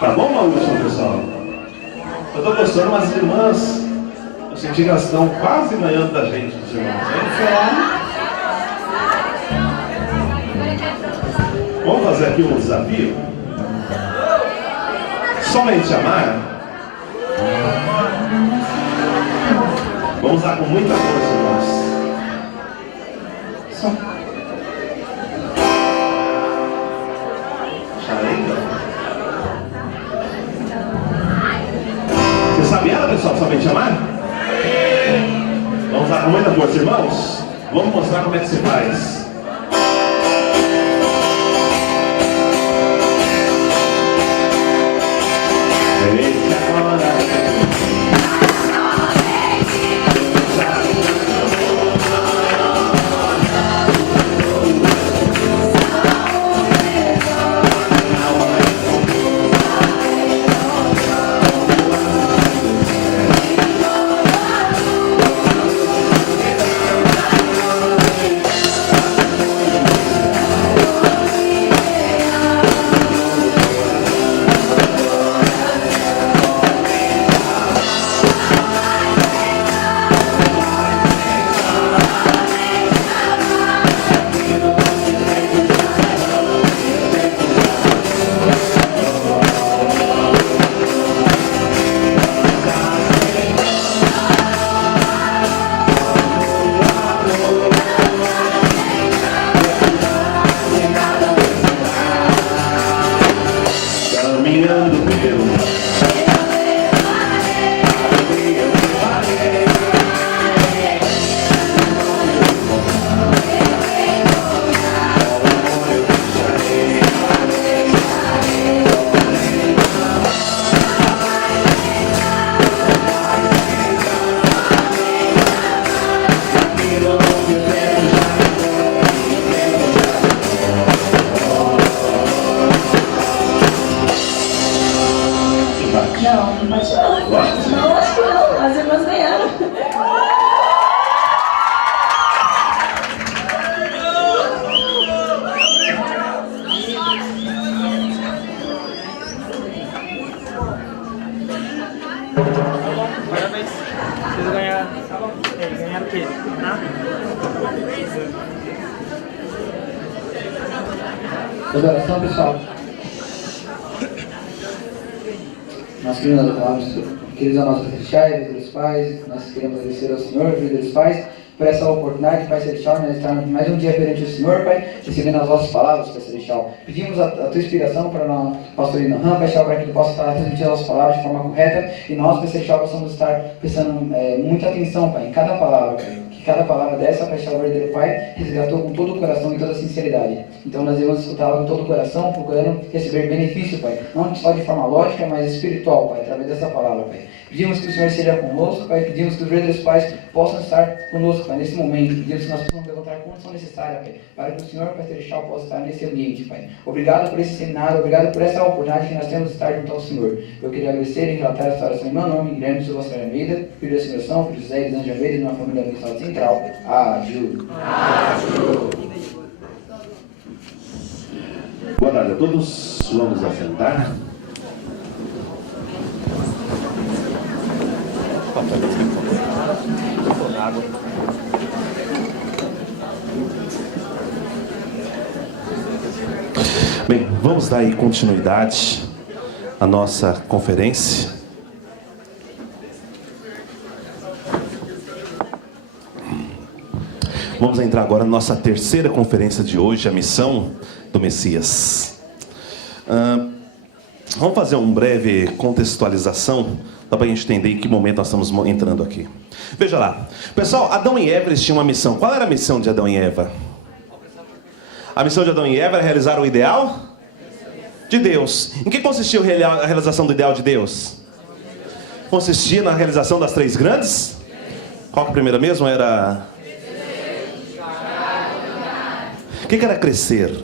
Tá bom, Maurício, pessoal? Eu tô gostando, mas as irmãs, eu senti que elas estão quase ganhando da gente, os irmãos. Vamos fazer aqui um desafio? Somente amar. Vamos lá com muita força, irmãos. Só. Você sabe ela, pessoal? Somente amar? Vamos lá com muita força, irmãos. Vamos mostrar como é que se faz. Não, acho que não. As irmãs ganharam. Parabéns. Vocês ganharam. Tá bom. Ganharam o quê? Nada? Adoração, pessoal. Nós queremos a nossos celestiais, líderes pais, nós queremos agradecer ao Senhor, líderes pais, por essa oportunidade, Pai Celestial, nós estarmos mais um dia perante o Senhor, Pai, recebendo as vossas palavras, Pai Celestial. Pedimos a tua inspiração para o pastor Inohan, Pai Celestial, para que ele possa estar transmitindo as nossas palavras de forma correta, e nós, Pai Celestial, possamos estar prestando muita atenção, Pai, em cada palavra, Pai. Que cada palavra dessa, Pai Celestial, verdadeiro Pai, resgatou com todo o coração e toda a sinceridade. Então nós devemos escutá-la com todo o coração, procurando receber benefício, Pai. Não só de forma lógica, mas espiritual, Pai, através dessa palavra, Pai. Pedimos que o Senhor seja conosco, Pai. Pedimos que os verdadeiros pais possam estar conosco, Pai, nesse momento. Pedimos que nós possamos levantar a condição necessária, Pai, para que o Senhor, Pai Celestial, possa estar nesse ambiente, Pai. Obrigado por esse seminário, obrigado por essa oportunidade que nós temos de estar junto ao Senhor. Eu queria agradecer e relatar essa oração em meu nome, Guilherme Silva Almeida, filho da Simulação, filho de José e de Almeida, de uma família do Estado Central. Aju. Boa tarde a todos. Vamos assentar. Bem, vamos dar aí continuidade à nossa conferência. Vamos entrar agora na nossa terceira conferência de hoje, a missão do Messias. Vamos fazer uma breve contextualização, para a gente entender em que momento nós estamos entrando aqui. Veja lá, pessoal, Adão e Eva, eles tinham uma missão. Qual era a missão de Adão e Eva? A missão de Adão e Eva era realizar o ideal de Deus. Em que consistia a realização do ideal de Deus? Consistia na realização das três grandes. Qual que a primeira mesmo era? O que era crescer?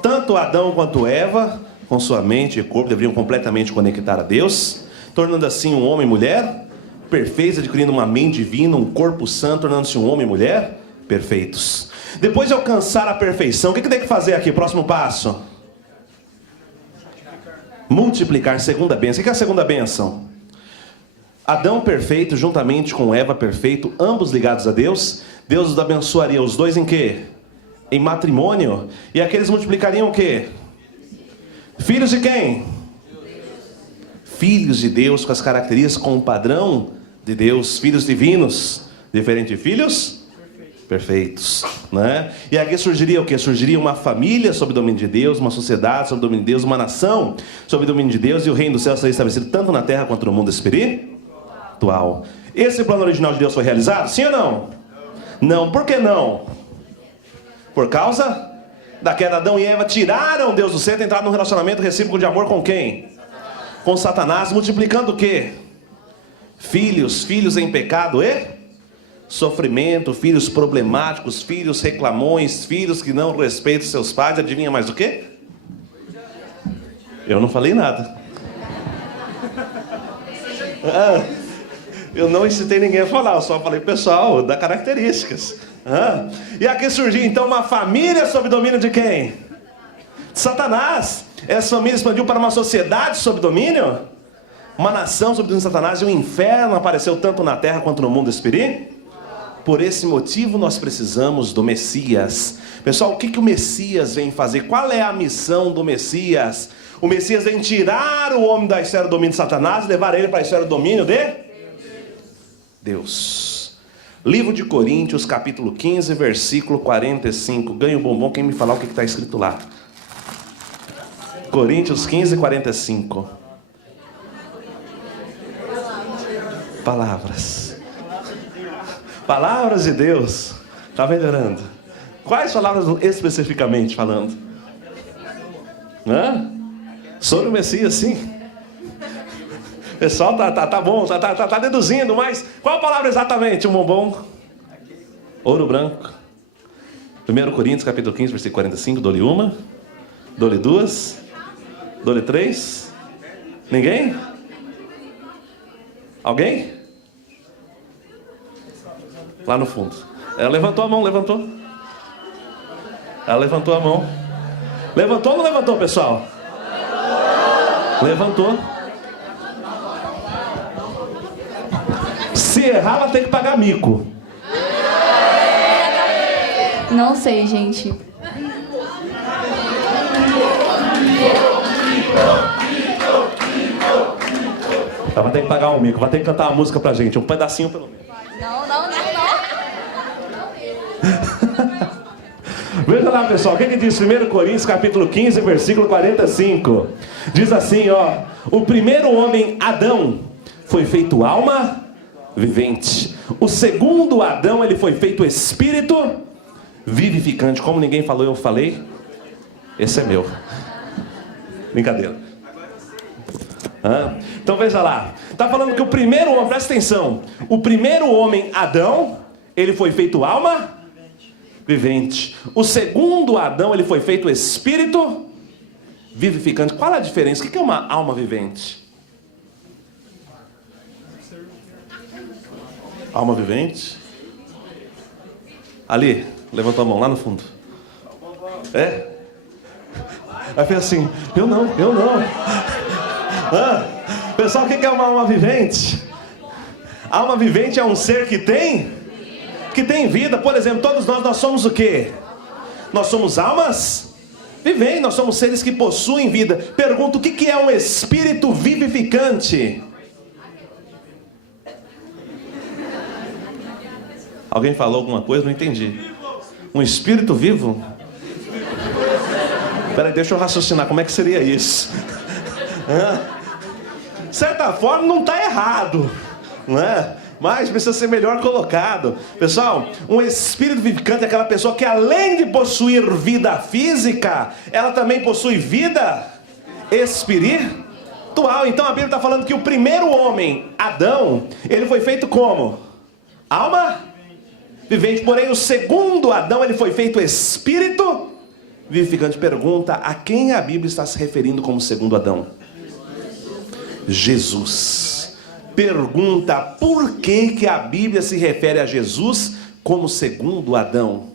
Tanto Adão quanto Eva, com sua mente e corpo, deveriam completamente conectar a Deus, tornando assim um homem e mulher perfeitos, adquirindo uma mente divina, um corpo santo, tornando-se um homem e mulher perfeitos. Depois de alcançar a perfeição, o que tem que fazer aqui? Próximo passo: multiplicar. Segunda bênção. O que é a segunda bênção? Adão perfeito, juntamente com Eva perfeito, ambos ligados a Deus. Deus os abençoaria os dois em quê? Em matrimônio. E aqueles multiplicariam o quê? Filhos de quem? Filhos de Deus, com as características, com o padrão de Deus. Filhos divinos, diferente de filhos perfeitos, né? E aqui surgiria o quê? Surgiria uma família sob o domínio de Deus, uma sociedade sob o domínio de Deus, uma nação sob o domínio de Deus, e o reino dos céus seria estabelecido tanto na terra quanto no mundo espiritual. Esse plano original de Deus foi realizado? Sim ou não? Não. Por que não? Por causa da queda. Adão e Eva tiraram Deus do centro e entraram num relacionamento recíproco de amor com quem? Com Satanás, multiplicando o quê? Filhos em pecado e sofrimento, filhos problemáticos, filhos reclamões, filhos que não respeitam seus pais. Adivinha mais do que? Eu não falei nada. Eu não incitei ninguém a falar, eu só falei, pessoal, dá características. E aqui surgiu então uma família sob domínio de quem? De Satanás. Essa família expandiu para uma sociedade sob domínio, uma nação sob domínio de Satanás, e o inferno apareceu tanto na terra quanto no mundo espiritual. Por esse motivo nós precisamos do Messias. Pessoal, o que o Messias vem fazer? Qual é a missão do Messias? O Messias vem tirar o homem da esfera do domínio de Satanás e levar ele para a esfera do domínio de Deus. Livro de Coríntios, capítulo 15, versículo 45. Ganha o bombom quem me falar o que está escrito lá. Coríntios 15, 45. Palavras de Deus. Está melhorando. Quais palavras especificamente falando? Sobre o Messias, sim. O pessoal tá bom, tá deduzindo, mas qual a palavra exatamente? Um bombom? Ouro branco. 1 Coríntios, capítulo 15, versículo 45. Dou-lhe uma. Dou-lhe duas. Dou-lhe três. Ninguém? Alguém? Lá no fundo. Ela levantou a mão, levantou. Ela levantou a mão. Levantou ou não levantou, pessoal? Levantou. Se errar, ela tem que pagar mico. Não sei, gente. Ela vai ter que pagar um mico, vai ter que cantar uma música pra gente, um pedacinho pelo menos. Não. Veja lá, pessoal, o que diz 1 Coríntios, capítulo 15, versículo 45. Diz assim, o primeiro homem, Adão, foi feito alma vivente. O segundo Adão, ele foi feito espírito vivificante. Como ninguém falou, eu falei. Esse é meu. Brincadeira. Então veja lá. Está falando que o primeiro homem, presta atenção. O primeiro homem, Adão, ele foi feito alma vivente. O segundo Adão, ele foi feito espírito vivificante. Qual é a diferença? O que é uma alma vivente? Alma vivente. Ali, levantou a mão lá no fundo. Aí fez assim, eu não. Pessoal, o que é uma alma vivente? Alma vivente é um ser que tem vida. Por exemplo, todos nós somos o quê? Nós somos almas viventes, nós somos seres que possuem vida. Pergunto, o que é um espírito vivificante? Alguém falou alguma coisa? Não entendi. Um espírito vivo? Peraí, deixa eu raciocinar. Como é que seria isso? De certa forma, não está errado, não é? Mas precisa ser melhor colocado. Pessoal, um espírito vivificante é aquela pessoa que, além de possuir vida física, ela também possui vida espiritual. Então a Bíblia está falando que o primeiro homem, Adão, ele foi feito como? Alma vivente. Porém, o segundo Adão, ele foi feito espírito vivificante. Pergunta: a quem a Bíblia está se referindo como segundo Adão? Jesus. Pergunta: por que a Bíblia se refere a Jesus como segundo Adão?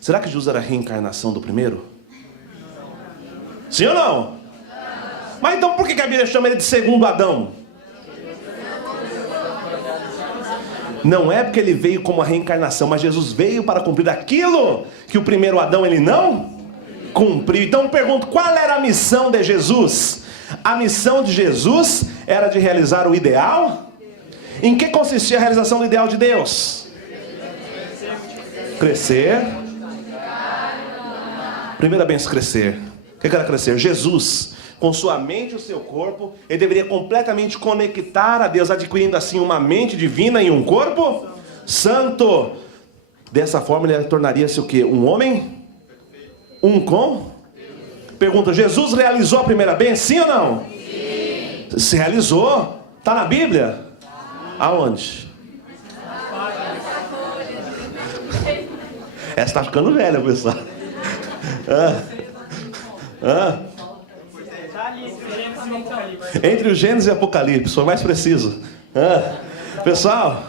Será que Jesus era a reencarnação do primeiro? Sim ou não? Mas então por que a Bíblia chama ele de segundo Adão? Não é porque ele veio como a reencarnação, mas Jesus veio para cumprir aquilo que o primeiro Adão ele não cumpriu. Então eu pergunto: qual era a missão de Jesus? A missão de Jesus era de realizar o ideal. Em que consistia a realização do ideal de Deus? Crescer. Primeira bênção, crescer. O que era crescer? Jesus, com sua mente e o seu corpo, ele deveria completamente conectar a Deus, adquirindo assim uma mente divina e um corpo santo. Dessa forma ele tornaria-se o quê? Um homem? Um com? Pergunta: Jesus realizou a primeira bênção, sim ou não? Sim. Se realizou. Está na Bíblia? Aonde? Essa está ficando velha, pessoal. Entre o Gênesis e o Apocalipse, foi mais preciso. Pessoal,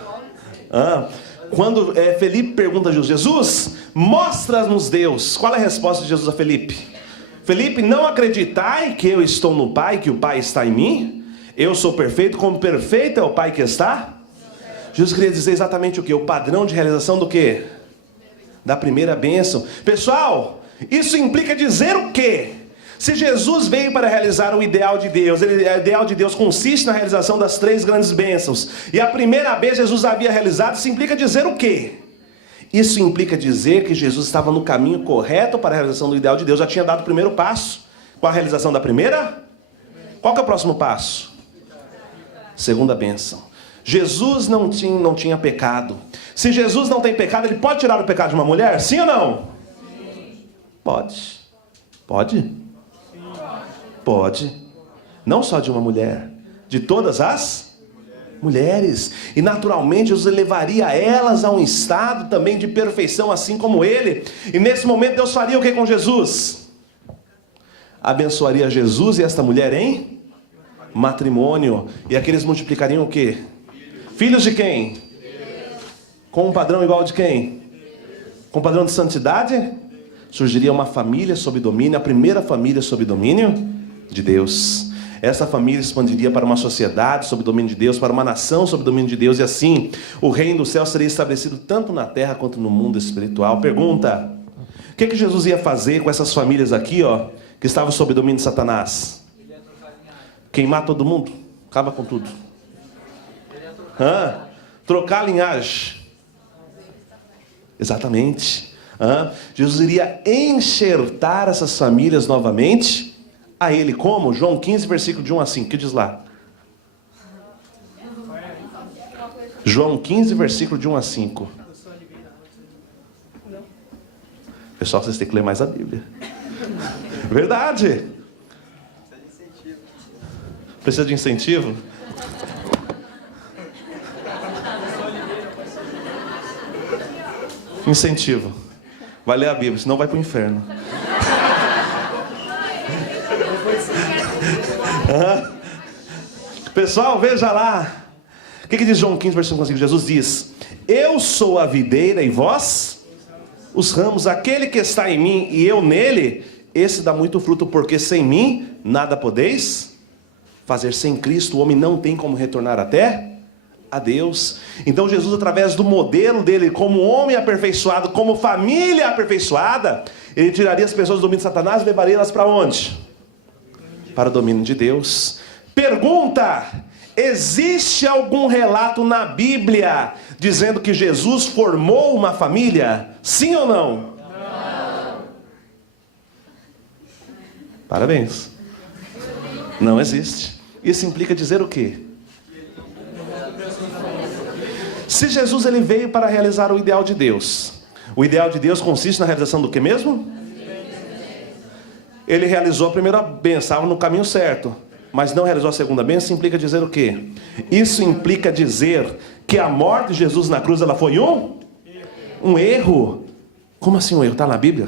quando Felipe pergunta a Jesus, mostra-nos Deus. Qual é a resposta de Jesus a Felipe? Felipe: não acreditai que eu estou no Pai, que o Pai está em mim? Eu sou perfeito, como perfeito é o Pai que está? Jesus queria dizer exatamente o quê? O padrão de realização do quê? Da primeira bênção. Pessoal, isso implica dizer o quê? Se Jesus veio para realizar o ideal de Deus, o ideal de Deus consiste na realização das 3 grandes bênçãos, e a primeira vez Jesus havia realizado, isso implica dizer o quê? Isso implica dizer que Jesus estava no caminho correto para a realização do ideal de Deus. Já tinha dado o primeiro passo. Qual a realização da primeira? Qual que é o próximo passo? Segunda bênção. Jesus não tinha pecado. Se Jesus não tem pecado, ele pode tirar o pecado de uma mulher? Sim ou não? Sim. Pode. Pode? Sim. Pode. Não só de uma mulher, de todas as mulheres. E naturalmente Jesus levaria elas a um estado também de perfeição, assim como ele. E nesse momento Deus faria o que com Jesus? Abençoaria Jesus e esta mulher em matrimônio. E aqueles multiplicariam o quê? Filhos de quem? Com um padrão igual de quem? Com um padrão de santidade? Surgiria uma família sob domínio, a primeira família sob domínio de Deus. Essa família expandiria para uma sociedade sob domínio de Deus, para uma nação sob domínio de Deus, e assim o reino do céu seria estabelecido tanto na terra quanto no mundo espiritual. Pergunta: o que Jesus ia fazer com essas famílias aqui, que estavam sob domínio de Satanás? Queimar todo mundo? Acaba com tudo. Trocar a linhagem. Exatamente. Jesus iria enxertar essas famílias novamente a ele. Como? João 15, versículo de 1 a 5. Que diz lá? João 15, versículo de 1 a 5. Pessoal, vocês têm que ler mais a Bíblia. Verdade. Precisa de incentivo? Incentivo. Vai ler a Bíblia, senão vai para o inferno. Pessoal, veja lá. O que diz João 15, versículo 5? Jesus diz: eu sou a videira e vós os ramos. Aquele que está em mim e eu nele, esse dá muito fruto, porque sem mim nada podeis fazer. Sem Cristo o homem não tem como retornar até a Deus. Então Jesus, através do modelo dele, como homem aperfeiçoado, como família aperfeiçoada, ele tiraria as pessoas do domínio de Satanás e levaria elas para onde? Para o domínio de Deus. Pergunta: Existe algum relato na Bíblia dizendo que Jesus formou uma família? Sim ou não? Não. Parabéns. Não existe. Isso implica dizer o quê? Se Jesus ele veio para realizar o ideal de Deus, o ideal de Deus consiste na realização do que mesmo? Ele realizou a primeira bênção, estava no caminho certo, mas não realizou a segunda bênção. Implica dizer o quê? Isso implica dizer que a morte de Jesus na cruz ela foi um erro. Como assim um erro? Está na Bíblia?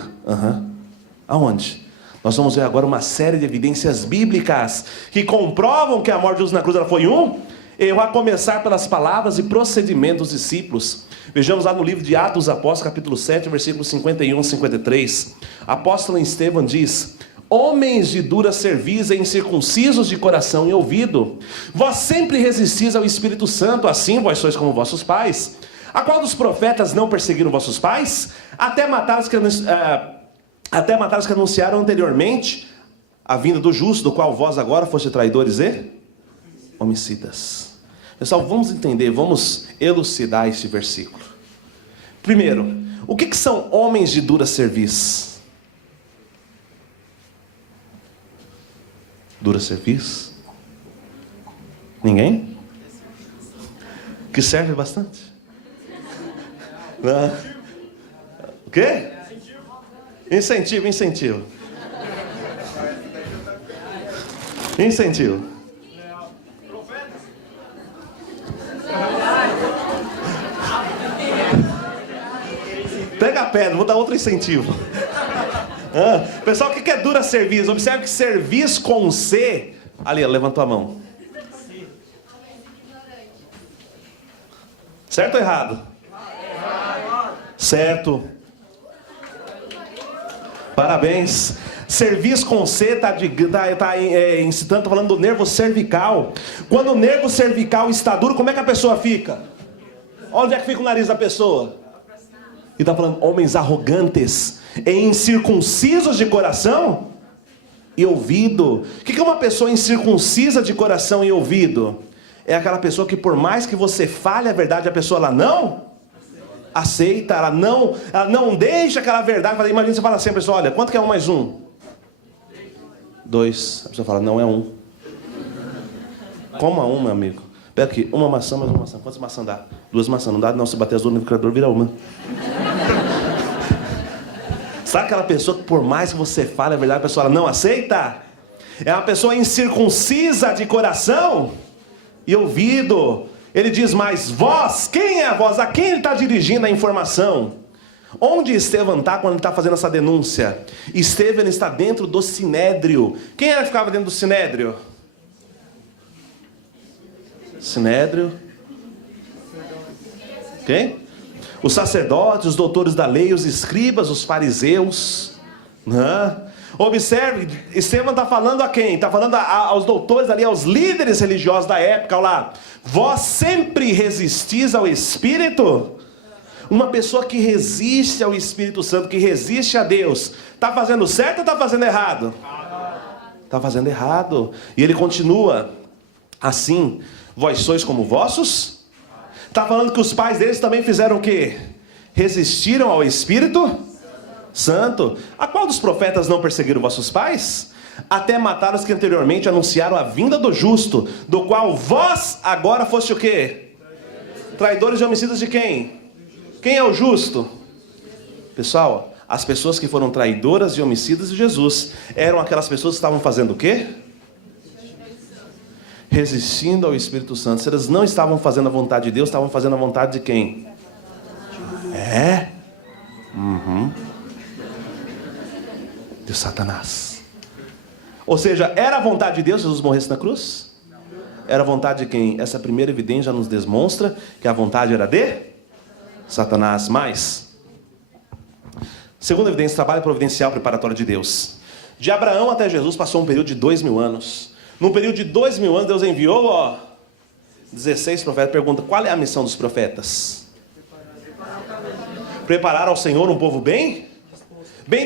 Aonde? Nós vamos ver agora uma série de evidências bíblicas que comprovam que a morte de Jesus na cruz ela foi um erro, a começar pelas palavras e procedimentos dos discípulos. Vejamos lá no livro de Atos dos Apóstolos, capítulo 7, versículos 51 e 53. Apóstolo Estevão diz: homens de dura cerviz e incircuncisos de coração e ouvido, vós sempre resistis ao Espírito Santo, assim vós sois como vossos pais. A qual dos profetas não perseguiram vossos pais? Até matar os que anunciaram anteriormente a vinda do justo, do qual vós agora foste traidores e homicidas. Pessoal, vamos entender, vamos elucidar este versículo. Primeiro, o que são homens de dura cerviz? Dura cerviz? Ninguém? Que serve bastante? Não. O quê? Incentivo. Pega a pedra, vou dar outro incentivo. Pessoal, o que é dura cerviz? Observe que cerviz com C. Ali, levantou a mão. Certo ou errado? Certo. Parabéns. Cerviz com C está incitando, falando do nervo cervical. Quando o nervo cervical está duro, como é que a pessoa fica? Onde é que fica o nariz da pessoa? E está falando homens arrogantes e incircuncisos de coração e ouvido. O que é uma pessoa incircuncisa de coração e ouvido? É aquela pessoa que por mais que você fale a verdade, a pessoa ela não aceita, ela não deixa aquela verdade. Imagina você fala assim, pessoal, olha, quanto que é 1 mais 1? 2. A pessoa fala, não é 1. Coma 1, meu amigo. Pega aqui, uma maçã mais uma maçã. Quantas maçãs dá? 2 maçãs. Não dá não, se bater as duas no liquidificador vira uma. Sabe aquela pessoa que por mais que você fale a verdade, a pessoa ela não aceita? É uma pessoa incircuncisa de coração e ouvido. Ele diz mais, vós, quem é a voz? A quem ele está dirigindo a informação? Onde Estevão está quando ele está fazendo essa denúncia? Estevão está dentro do sinédrio. Quem era que ficava dentro do sinédrio? Sinédrio. Quem? Os sacerdotes, os doutores da lei, os escribas, os fariseus. Observe, Estevão está falando a quem? Está falando aos doutores ali, aos líderes religiosos da época. Olha lá. Vós sempre resistis ao Espírito? Uma pessoa que resiste ao Espírito Santo, que resiste a Deus, está fazendo certo ou está fazendo errado? Está fazendo errado. E ele continua assim, vós sois como vossos? Está falando que os pais deles também fizeram o quê? Resistiram ao Espírito Santo. A qual dos profetas não perseguiram vossos pais? Até mataram os que anteriormente anunciaram a vinda do justo, do qual vós agora foste o quê? Traidores e homicidas de quem? Quem é o justo? Pessoal, as pessoas que foram traidoras e homicidas de Jesus eram aquelas pessoas que estavam fazendo o quê? Resistindo ao Espírito Santo. Se elas não estavam fazendo a vontade de Deus, estavam fazendo a vontade de quem? De Satanás. Ou seja, era a vontade de Deus que Jesus morresse na cruz? Era a vontade de quem? Essa primeira evidência já nos demonstra que a vontade era de Satanás. Mais, segunda evidência, trabalho providencial preparatório de Deus. De Abraão até Jesus passou um período de 2000 anos. Num período de 2000 anos, Deus enviou 16 profetas. Pergunta, qual é a missão dos profetas? Preparar ao Senhor um povo bem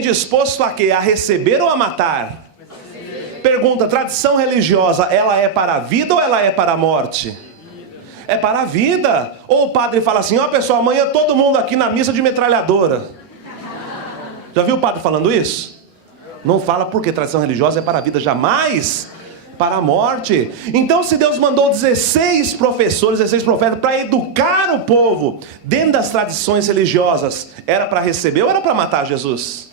disposto a quê? A receber ou a matar? Pergunta, tradição religiosa, ela é para a vida ou ela é para a morte? É para a vida. Ou o padre fala assim, ó pessoal, amanhã todo mundo aqui na missa de metralhadora. Já viu o padre falando isso? Não fala porque tradição religiosa é para a vida, jamais para a morte. Então se Deus mandou 16 professores, 16 profetas para educar o povo dentro das tradições religiosas, era para receber ou era para matar Jesus?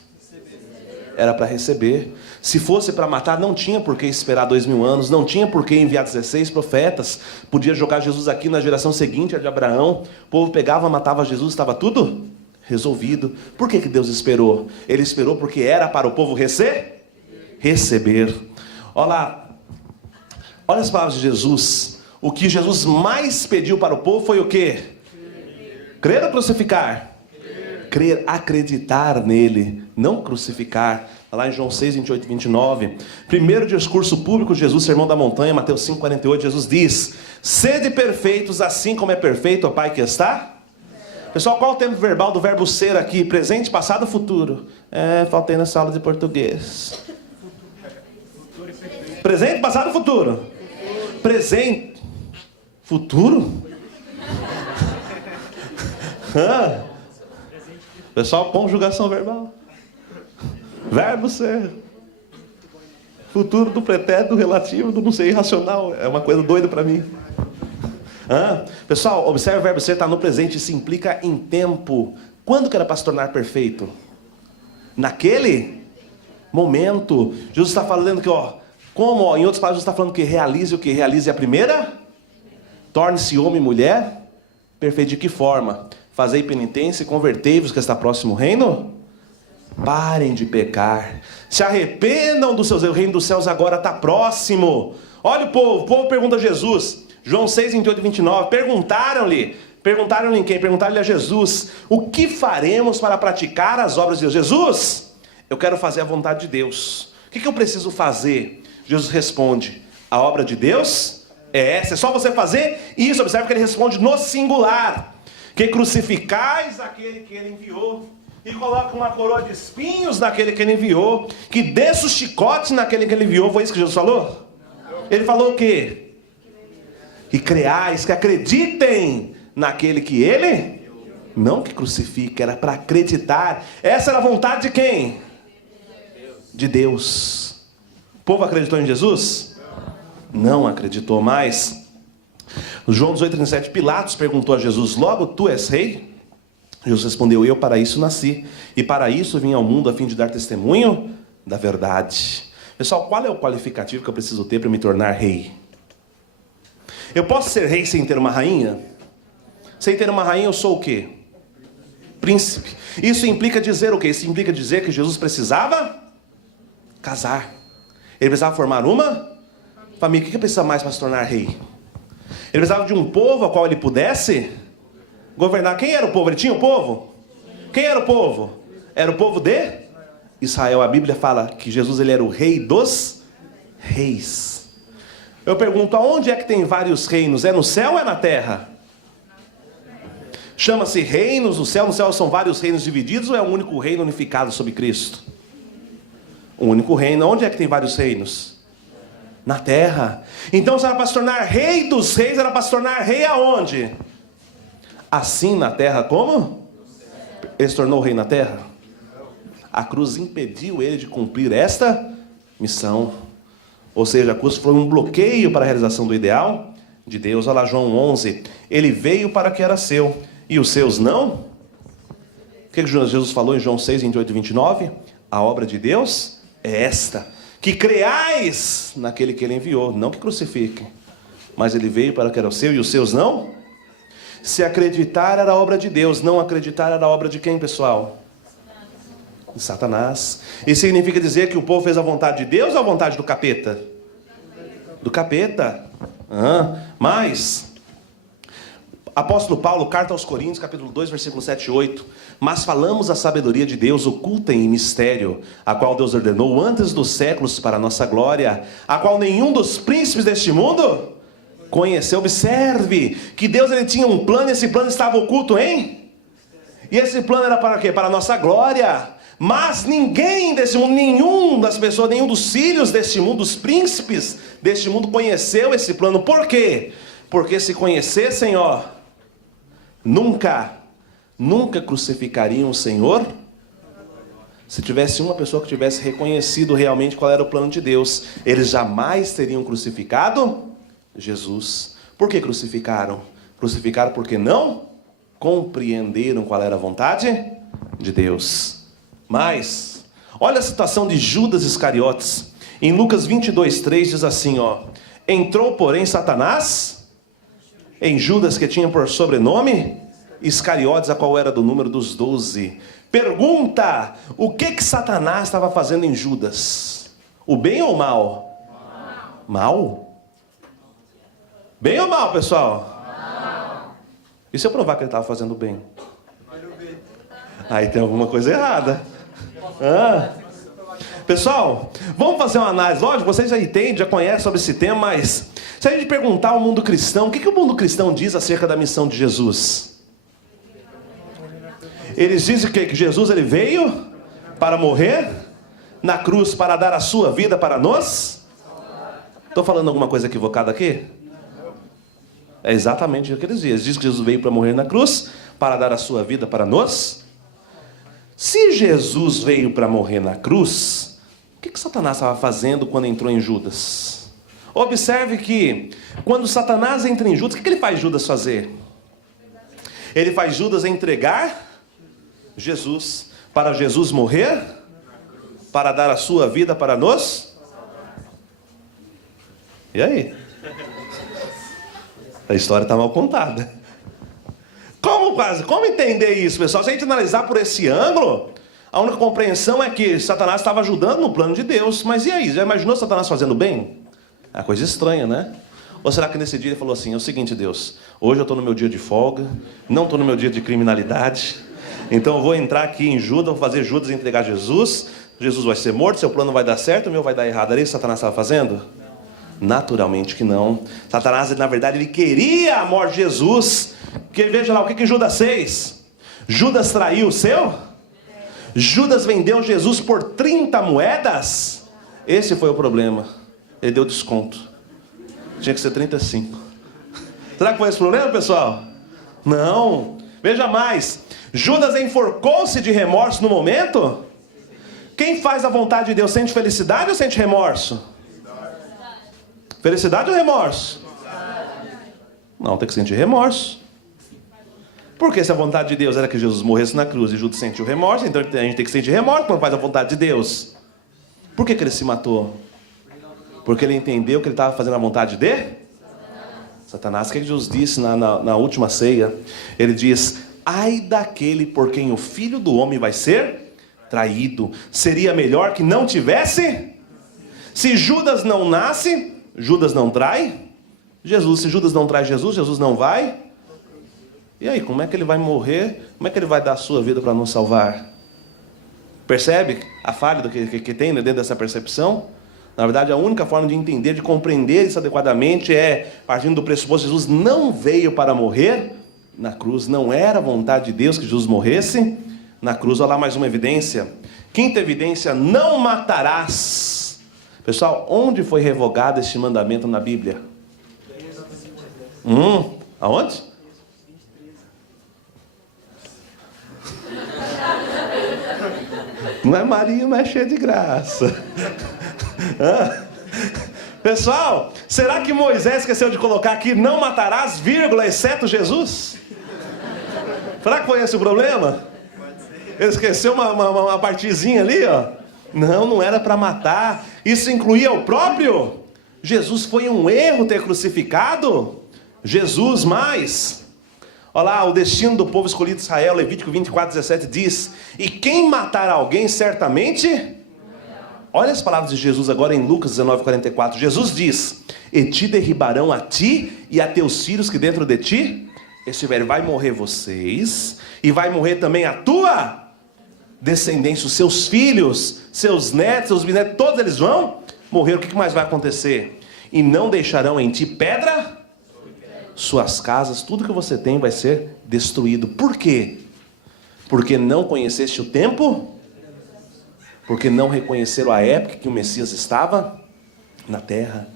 Era para receber. Se fosse para matar, não tinha por que esperar 2000 anos, não tinha por que enviar 16 profetas, podia jogar Jesus aqui na geração seguinte, a de Abraão, o povo pegava, matava Jesus, estava tudo resolvido. Por que Deus esperou? Ele esperou porque era para o povo receber. Olha lá, olha as palavras de Jesus. O que Jesus mais pediu para o povo foi o quê? Crer ou crucificar? Crer, acreditar nele, não crucificar. Lá em João 6, 28 e 29. Primeiro discurso público de Jesus, Sermão da Montanha, Mateus 5, 48. Jesus diz: sede perfeitos, assim como é perfeito o Pai que está. Pessoal, qual o tempo verbal do verbo ser aqui? Presente, passado, futuro? Faltei nessa aula de português. Presente, passado, futuro? Presente, futuro? Pessoal, conjugação verbal. Verbo ser. Futuro do pretérito, do relativo, do não sei, irracional. É uma coisa doida para mim. Pessoal, observe o verbo ser, está no presente. Isso implica em tempo. Quando que era para se tornar perfeito? Naquele momento. Jesus está falando que, como, em outras palavras, Jesus está falando que realize o que? Realize a primeira. Torne-se homem e mulher. Perfeito de que forma? Fazei penitência e convertei-vos que está próximo o reino. Parem de pecar, se arrependam dos seus erros, o reino dos céus agora está próximo. Olha o povo pergunta a Jesus, João 6, 28 e 29, perguntaram-lhe em quem? Perguntaram-lhe a Jesus, o que faremos para praticar as obras de Deus? Jesus, eu quero fazer a vontade de Deus. O que eu preciso fazer? Jesus responde, a obra de Deus é essa, é só você fazer isso. Observe que ele responde no singular, que crucificais aquele que ele enviou, e coloca uma coroa de espinhos naquele que ele enviou, que desça o chicote naquele que ele enviou. Foi isso que Jesus falou? Ele falou o quê? Que creais, que acreditem naquele que ele, não que crucifica, era para acreditar. Essa era a vontade de quem? De Deus. O povo acreditou em Jesus? Não acreditou mais. João 18, 37, Pilatos perguntou a Jesus, logo tu és rei? Jesus respondeu, eu para isso nasci, e para isso vim ao mundo a fim de dar testemunho da verdade. Pessoal, qual é o qualificativo que eu preciso ter para me tornar rei? Eu posso ser rei sem ter uma rainha? Sem ter uma rainha eu sou o quê? Príncipe. Isso implica dizer o quê? Isso implica dizer que Jesus precisava casar. Ele precisava formar uma família. O que ele precisa mais para se tornar rei? Ele precisava de um povo ao qual ele pudesse governar. Quem era o povo? Ele tinha o povo? Quem era o povo? Era o povo de Israel. A Bíblia fala que Jesus ele era o rei dos reis. Eu pergunto, aonde é que tem vários reinos? É no céu ou é na terra? Chama-se reinos do céu. No céu são vários reinos divididos ou é um único reino unificado sob Cristo? Um único reino. Onde é que tem vários reinos? Na terra. Então se era para se tornar rei dos reis, era para se tornar rei aonde? Assim na terra como? Ele se tornou rei na terra? A cruz impediu ele de cumprir esta missão. Ou seja, a cruz foi um bloqueio para a realização do ideal de Deus. Olha lá João 11. Ele veio para que era seu, e os seus não? O que Jesus falou em João 6, 28 e 29? A obra de Deus é esta, que creais naquele que ele enviou, não que crucifiquem. Mas ele veio para que era o seu, e os seus não? Se acreditar era a obra de Deus, não acreditar era a obra de quem, pessoal? De Satanás. Isso significa dizer que o povo fez a vontade de Deus ou a vontade do capeta? Do capeta. Mas, apóstolo Paulo, carta aos Coríntios, capítulo 2, versículo 7 e 8. Mas falamos a sabedoria de Deus oculta em mistério, a qual Deus ordenou antes dos séculos para a nossa glória, a qual nenhum dos príncipes deste mundo conheceu. Observe que Deus ele tinha um plano, e esse plano estava oculto em E esse plano era para quê? Para a nossa glória. Mas ninguém desse mundo, nenhum das pessoas, nenhum dos filhos deste mundo, dos príncipes deste mundo conheceu esse plano. Por quê? Porque se conhecessem, nunca crucificariam o Senhor. Se tivesse uma pessoa que tivesse reconhecido realmente qual era o plano de Deus, eles jamais teriam crucificado Jesus. Por que crucificaram? Crucificaram porque não compreenderam qual era a vontade de Deus. Mas, olha a situação de Judas Iscariotes. Em Lucas 22:3 diz assim, entrou, porém, Satanás em Judas, que tinha por sobrenome Iscariotes, a qual era do número dos 12. Pergunta: o que Satanás estava fazendo em Judas? O bem ou o mal? Mal? Bem ou mal, pessoal? Mal. E se eu provar que ele estava fazendo bem? Aí tem alguma coisa errada. Pessoal, vamos fazer uma análise. Lógico, vocês já entendem, já conhecem sobre esse tema, mas se a gente perguntar ao mundo cristão, o que o mundo cristão diz acerca da missão de Jesus? Eles dizem que Jesus ele veio para morrer na cruz, para dar a sua vida para nós. Estou falando alguma coisa equivocada aqui? É exatamente o que eles dizem. Eles dizem que Jesus veio para morrer na cruz, para dar a sua vida para nós. Se Jesus veio para morrer na cruz, o que Satanás estava fazendo quando entrou em Judas? Observe que quando Satanás entra em Judas, o que ele faz Judas fazer? Ele faz Judas entregar Jesus, para Jesus morrer, para dar a sua vida para nós. E aí? A história está mal contada. Como entender isso, pessoal? Se a gente analisar por esse ângulo, a única compreensão é que Satanás estava ajudando no plano de Deus. Mas e aí? Já imaginou Satanás fazendo bem? É uma coisa estranha, né? Ou será que nesse dia ele falou assim: é o seguinte, Deus, hoje eu estou no meu dia de folga, não estou no meu dia de criminalidade, então eu vou entrar aqui em Judas, vou fazer Judas entregar Jesus, Jesus vai ser morto, seu plano vai dar certo, o meu vai dar errado. Era isso que Satanás estava fazendo? Naturalmente que não. Satanás, na verdade, ele queria a morte de Jesus. Porque veja lá, o que Judas fez? Judas traiu o seu? Judas vendeu Jesus por 30 moedas? Esse foi o problema. Ele deu desconto. Tinha que ser 35. Será que foi esse problema, pessoal? Não. Veja mais. Judas enforcou-se de remorso no momento? Quem faz a vontade de Deus sente felicidade ou sente remorso? Felicidade ou remorso? Não, tem que sentir remorso. Porque se a vontade de Deus era que Jesus morresse na cruz e Judas sentiu remorso, então a gente tem que sentir remorso quando faz a vontade de Deus. Por que ele se matou? Porque ele entendeu que ele estava fazendo a vontade de Satanás. O que Jesus disse na última ceia? Ele diz: ai daquele por quem o Filho do Homem vai ser traído. Seria melhor que não tivesse? Se Judas não nasce, Judas não trai Jesus. Se Judas não trai Jesus, Jesus não vai. E aí, como é que ele vai morrer? Como é que ele vai dar a sua vida para nos salvar? Percebe a falha do que tem dentro dessa percepção? Na verdade, a única forma de entender, de compreender isso adequadamente é partindo do pressuposto: Jesus não veio para morrer na cruz. Não era a vontade de Deus que Jesus morresse na cruz. Olha lá mais uma evidência. Quinta evidência: não matarás. Pessoal, onde foi revogado este mandamento na Bíblia? Aonde? Não é Maria, mas é cheia de graça. Pessoal, será que Moisés esqueceu de colocar aqui: não matarás, vírgula, exceto Jesus? Será que foi esse o problema? Ele esqueceu uma partezinha ali, Não era para matar. Isso incluía o próprio Jesus. Foi um erro ter crucificado Jesus, mas olha lá, o destino do povo escolhido de Israel. Levítico 24:17 diz: e quem matar alguém certamente... Olha as palavras de Jesus agora em Lucas 19:44. Jesus diz: e te derribarão a ti e a teus filhos que dentro de ti estiverem. Vai morrer vocês, e vai morrer também a tua descendência, os seus filhos, seus netos, seus bisnetos, todos eles vão morrer. O que mais vai acontecer? E não deixarão em ti pedra, suas casas, tudo que você tem vai ser destruído. Por quê? Porque não conheceste o tempo? Porque não reconheceram a época que o Messias estava na terra.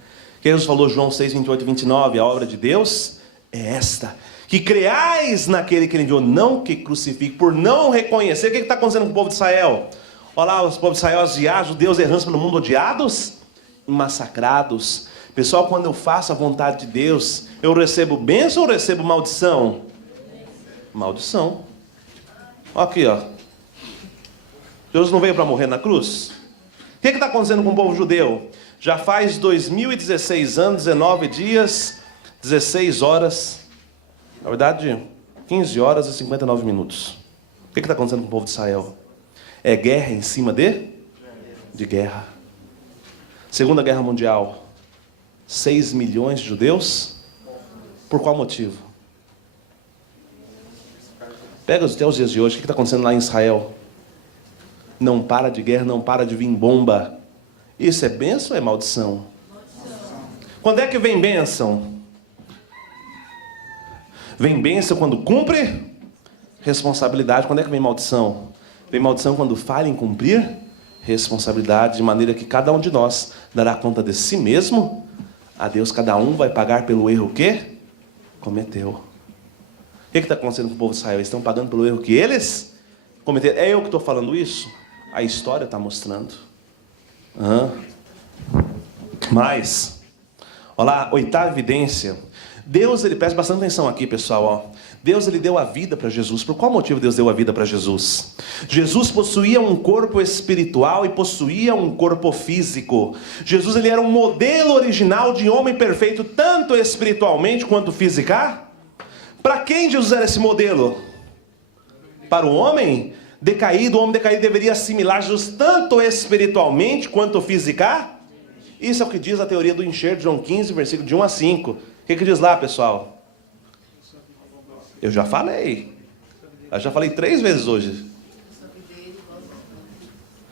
Que Jesus falou, João 6, 28 e 29, a obra de Deus é esta, que creais naquele que ele enviou, não que crucifique, por não reconhecer. O que está acontecendo com o povo de Israel? Olha lá, os povos de Israel, os judeus errantes pelo mundo, odiados e massacrados. Pessoal, quando eu faço a vontade de Deus, eu recebo bênção ou recebo maldição? Maldição. Olha aqui, ó. Jesus não veio para morrer na cruz? O que está acontecendo com o povo judeu? Já faz 2016 anos, 19 dias, 16 horas, na verdade, 15 horas e 59 minutos. O que está acontecendo com o povo de Israel? É guerra em cima de guerra. Segunda Guerra Mundial, 6 milhões de judeus. Por qual motivo? Pega até os dias de hoje, o que está acontecendo lá em Israel? Não para de guerra, não para de vir bomba. Isso é bênção ou é maldição? Quando é que vem bênção? Vem bênção quando cumpre responsabilidade. Quando é que vem maldição? Vem maldição quando falha em cumprir responsabilidade, de maneira que cada um de nós dará conta de si mesmo. A Deus cada um vai pagar pelo erro que cometeu. O que está acontecendo com o povo de Israel? Eles estão pagando pelo erro que eles cometeram. É eu que estou falando isso? A história está mostrando. Mas, olha lá, oitava evidência. Deus, ele presta bastante atenção aqui, pessoal. Ó. Deus, ele deu a vida para Jesus. Por qual motivo Deus deu a vida para Jesus? Jesus possuía um corpo espiritual e possuía um corpo físico. Jesus, ele era um modelo original de homem perfeito, tanto espiritualmente quanto fisicamente. Para quem Jesus era esse modelo? Para o homem decaído. O homem decaído deveria assimilar Jesus tanto espiritualmente quanto fisicamente. Isso é o que diz a teoria do enxerto, João 15, versículo de 1 a 5. O que diz lá, pessoal? Eu já falei. Eu já falei 3 vezes hoje.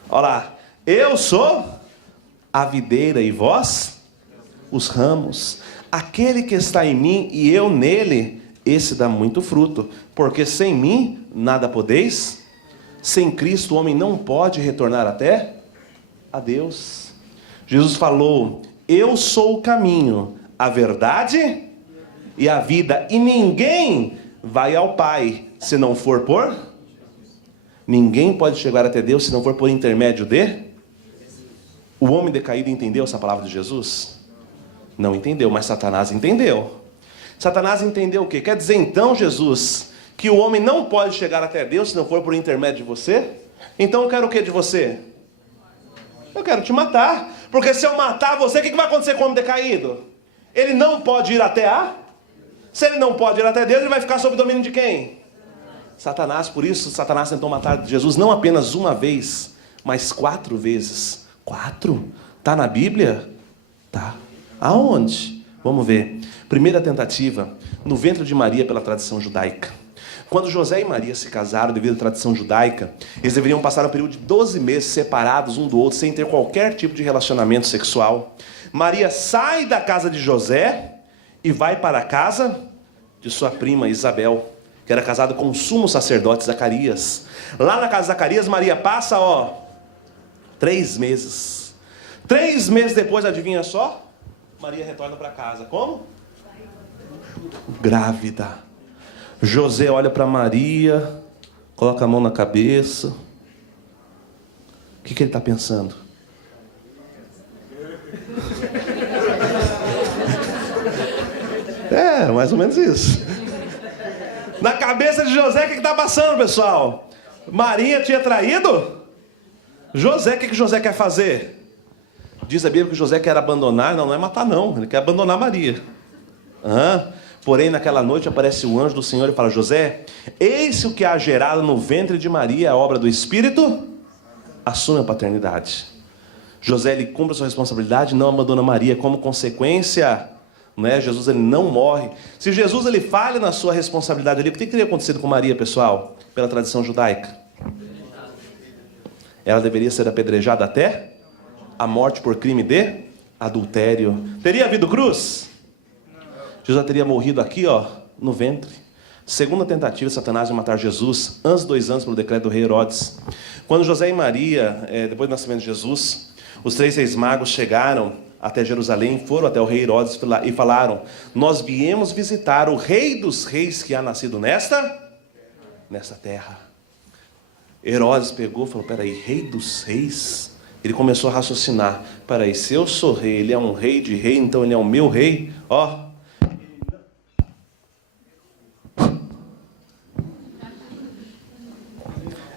Olha lá. Eu sou a videira e vós os ramos. Aquele que está em mim e eu nele, esse dá muito fruto. Porque sem mim nada podeis. Sem Cristo o homem não pode retornar até a Deus. Jesus falou, eu sou o caminho, a verdade e a vida. E ninguém vai ao Pai se não for por... Ninguém pode chegar até Deus se não for por intermédio de... O homem decaído entendeu essa palavra de Jesus? Não entendeu, mas Satanás entendeu. Satanás entendeu o quê? Quer dizer então, Jesus, que o homem não pode chegar até Deus se não for por intermédio de você? Então eu quero o que de você? Eu quero te matar. Porque se eu matar você, o que vai acontecer com o homem decaído? Ele não pode ir até a... Se ele não pode ir até Deus, ele vai ficar sob o domínio de quem? Satanás. Por isso, Satanás tentou matar Jesus não apenas uma vez, mas 4 vezes. 4? Está na Bíblia? Tá. Aonde? Vamos ver. Primeira tentativa, no ventre de Maria pela tradição judaica. Quando José e Maria se casaram devido à tradição judaica, eles deveriam passar um período de 12 meses separados um do outro, sem ter qualquer tipo de relacionamento sexual. Maria sai da casa de José e vai para a casa de sua prima Isabel, que era casada com o sumo sacerdote Zacarias. Lá na casa de Zacarias, Maria passa, 3 meses. 3 meses depois, adivinha só? Maria retorna para casa. Como? Grávida. José olha para Maria, coloca a mão na cabeça. O que ele está pensando? É, mais ou menos isso. Na cabeça de José, o que está passando, pessoal? Maria tinha traído? José, o que José quer fazer? Diz a Bíblia que José quer abandonar. Não é matar não, ele quer abandonar Maria. Porém, naquela noite aparece o anjo do Senhor e fala: José, eis o que há gerado no ventre de Maria, a obra do Espírito, assume a paternidade. José, ele cumpre a sua responsabilidade, não abandona Maria. Como consequência, Jesus, ele não morre. Se Jesus, ele falha na sua responsabilidade ali, o que teria acontecido com Maria, pessoal? Pela tradição judaica, ela deveria ser apedrejada até a morte por crime de adultério. Teria havido cruz? Jesus teria morrido aqui, no ventre. Segunda tentativa de Satanás de matar Jesus, antes de 2 anos, pelo decreto do rei Herodes. Quando José e Maria, depois do nascimento de Jesus, os 3 reis magos chegaram até Jerusalém, foram até o rei Herodes e falaram: nós viemos visitar o rei dos reis que há nascido nesta terra. Herodes pegou e falou: peraí, rei dos reis? Ele começou a raciocinar: peraí, se eu sou rei, ele é um rei de rei, então ele é o meu rei? Ó,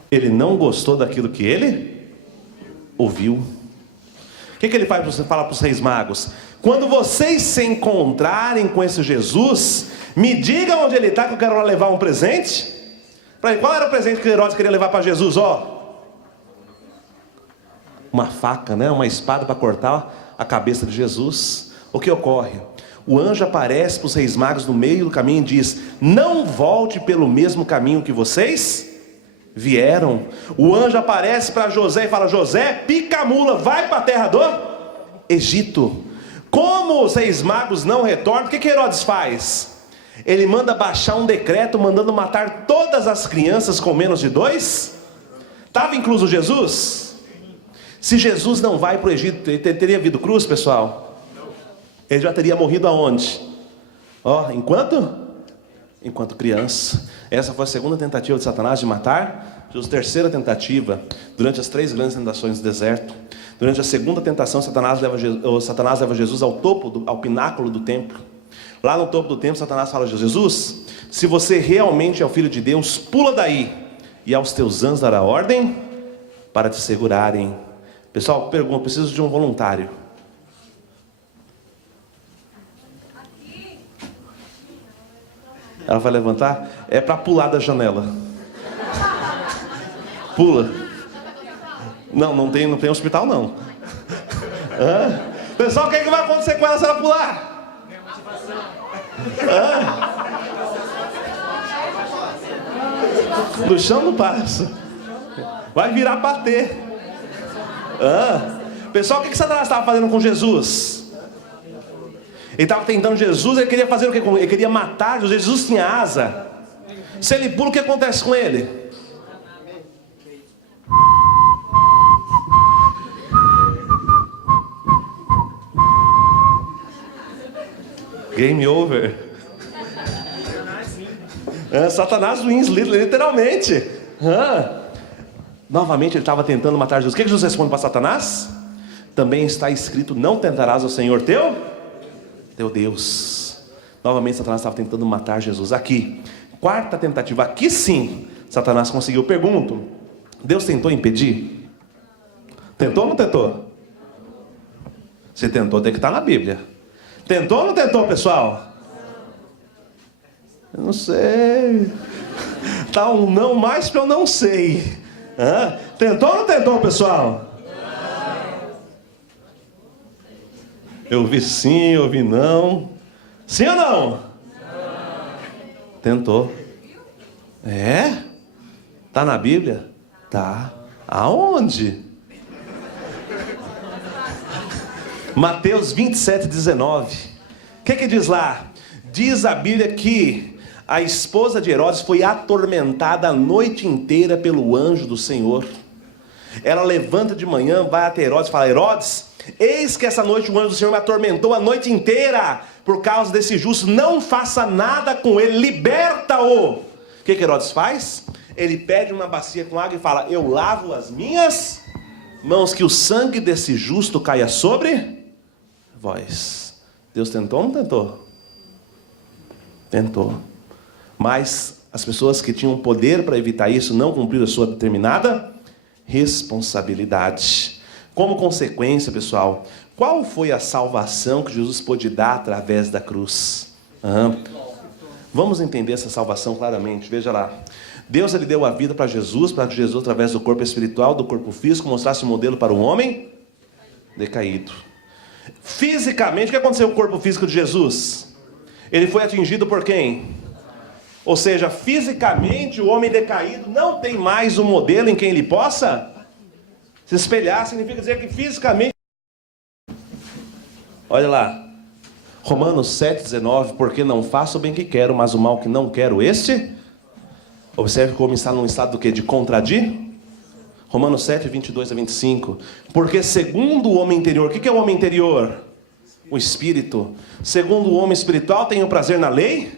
ele não gostou daquilo que ele ouviu. O que ele fala para os reis magos? Quando vocês se encontrarem com esse Jesus, me digam onde ele está, que eu quero lá levar um presente. Para ele, qual era o presente que Herodes queria levar para Jesus? Ó, uma faca, né? Uma espada para cortar a cabeça de Jesus. O que ocorre? O anjo aparece para os reis magos no meio do caminho e diz: não volte pelo mesmo caminho que vocês vieram. O anjo aparece para José e fala: José, pica a mula, vai para a terra do Egito. Como os reis magos não retornam, o que Herodes faz? Ele manda baixar um decreto mandando matar todas as crianças com menos de 2. Estava incluso Jesus? Se Jesus não vai para o Egito, ele teria havido cruz, pessoal? Ele já teria morrido aonde? Ó, enquanto criança. Essa foi a segunda tentativa de Satanás de matar Jesus. Terceira tentativa, durante as 3 grandes tentações do deserto. Durante a segunda tentação, Satanás leva Jesus ao pináculo do templo. Lá no topo do templo, Satanás fala: Jesus, se você realmente é o Filho de Deus, pula daí, e aos teus anjos dará ordem para te segurarem. Pessoal, pergunta: preciso de um voluntário. Ela vai levantar? É para pular da janela. Pula. Não tem hospital não. Pessoal, o que vai acontecer com ela se ela pular? No chão não passa. Vai virar patê. Pessoal, o que Satanás estava fazendo com Jesus? Ele estava tentando Jesus, ele queria fazer o que? Ele queria matar Jesus. Jesus tinha asa. Se ele pula, o que acontece com ele? Game over. Satanás wins, literalmente. Novamente ele estava tentando matar Jesus. O que Jesus responde para Satanás? Também está escrito: não tentarás ao Senhor teu Deus. Novamente Satanás estava tentando matar Jesus. Aqui, quarta tentativa. Aqui sim, Satanás conseguiu. Pergunto: Deus tentou impedir? Tentou ou não tentou? Se tentou, tem que estar na Bíblia. Tentou ou não tentou, pessoal? Eu não sei. Tá um não mais que eu não sei. Tentou ou não tentou, pessoal? Eu vi sim, eu vi não. Sim ou não? Não. Tentou. Tá na Bíblia? Tá. Aonde? Mateus 27:19. O que diz lá? Diz a Bíblia que a esposa de Herodes foi atormentada a noite inteira pelo anjo do Senhor. Ela levanta de manhã, vai até Herodes e fala: Herodes, eis que essa noite o anjo do Senhor me atormentou a noite inteira por causa desse justo. Não faça nada com ele, liberta-o. O que Herodes faz? Ele pede uma bacia com água e fala: eu lavo as minhas mãos, que o sangue desse justo caia sobre vós. Deus tentou ou não tentou? Tentou. Mas as pessoas que tinham poder para evitar isso não cumpriram a sua determinada responsabilidade. Como consequência, pessoal, qual foi a salvação que Jesus pôde dar através da cruz? Vamos entender essa salvação claramente. Veja lá. Deus, ele deu a vida para que Jesus, através do corpo espiritual, do corpo físico, mostrasse um modelo para um homem decaído. Fisicamente, o que aconteceu com o corpo físico de Jesus? Ele foi atingido por quem? Ou seja, fisicamente o homem decaído não tem mais um modelo em quem ele possa se espelhar. Significa dizer que fisicamente, olha lá, Romanos 7,19, porque não faço o bem que quero, mas o mal que não quero, este... Observe como está num estado do quê? De contradir. Romanos 7, 22 a 25. Porque segundo o homem interior, o que é o homem interior? O espírito. Segundo o homem espiritual, tenho prazer na lei,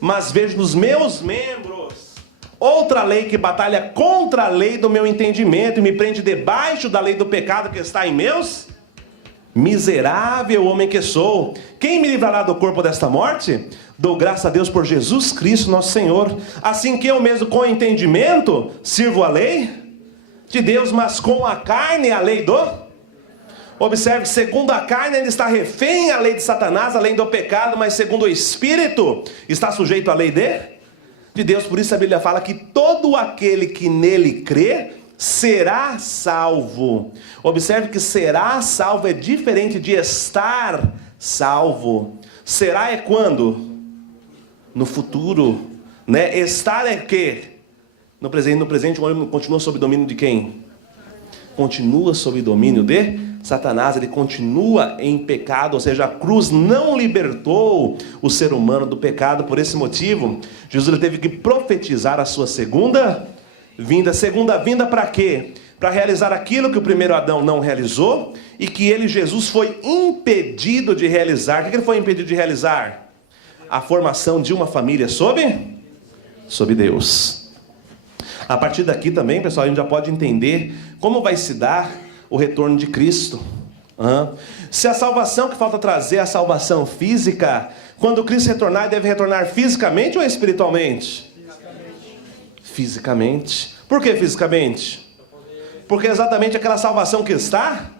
mas vejo nos meus membros outra lei que batalha contra a lei do meu entendimento e me prende debaixo da lei do pecado que está em meus... Miserável homem que sou, quem me livrará do corpo desta morte? Dou graças a Deus por Jesus Cristo nosso Senhor. Assim que eu mesmo com entendimento sirvo a lei de Deus, mas com a carne a lei do... Observe, segundo a carne ele está refém à lei de Satanás, a lei do pecado, mas segundo o Espírito está sujeito à lei de Deus. Por isso a Bíblia fala que todo aquele que nele crê será salvo. Observe que será salvo é diferente de estar salvo. Será é quando? No futuro, né? Estar é que? No presente o homem continua sob domínio de quem? Continua sob domínio de Satanás. Ele continua em pecado, ou seja, a cruz não libertou o ser humano do pecado. Por esse motivo, Jesus ele teve que profetizar a sua segunda vinda. Segunda vinda para quê? Para realizar aquilo que o primeiro Adão não realizou e que ele, Jesus, foi impedido de realizar. O que ele foi impedido de realizar? A formação de uma família sob Deus. A partir daqui também, pessoal, a gente já pode entender como vai se dar o retorno de Cristo. Se a salvação que falta trazer é a salvação física, quando Cristo retornar, ele deve retornar fisicamente ou espiritualmente? Fisicamente. Por que fisicamente? Porque é exatamente aquela salvação que está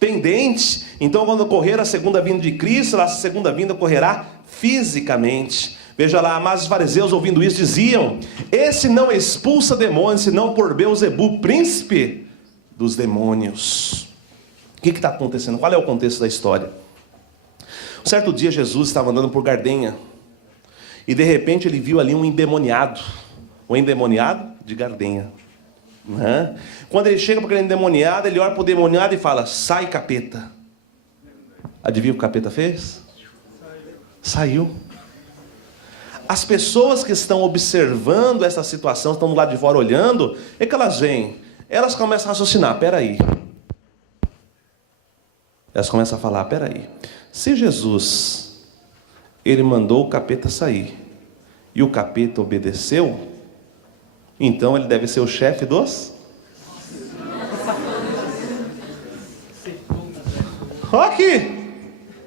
pendente. Então quando ocorrer a segunda vinda de Cristo, a segunda vinda ocorrerá fisicamente. Veja lá, mas os fariseus ouvindo isso diziam: esse não expulsa demônios, senão por Beelzebu, príncipe dos demônios. O que está acontecendo? Qual é o contexto da história? Um certo dia Jesus estava andando por Gardenha e de repente ele viu ali um endemoniado. O endemoniado de Gardenha. Quando ele chega para aquele endemoniado, ele olha para o endemoniado e fala: sai, capeta. Adivinha o que o capeta fez? Saiu. As pessoas que estão observando essa situação, estão do lado de fora olhando, é que elas veem. Elas começam a raciocinar: peraí. Elas começam a falar: peraí. Se Jesus, ele mandou o capeta sair, e o capeta obedeceu, então ele deve ser o chefe dos... Aqui,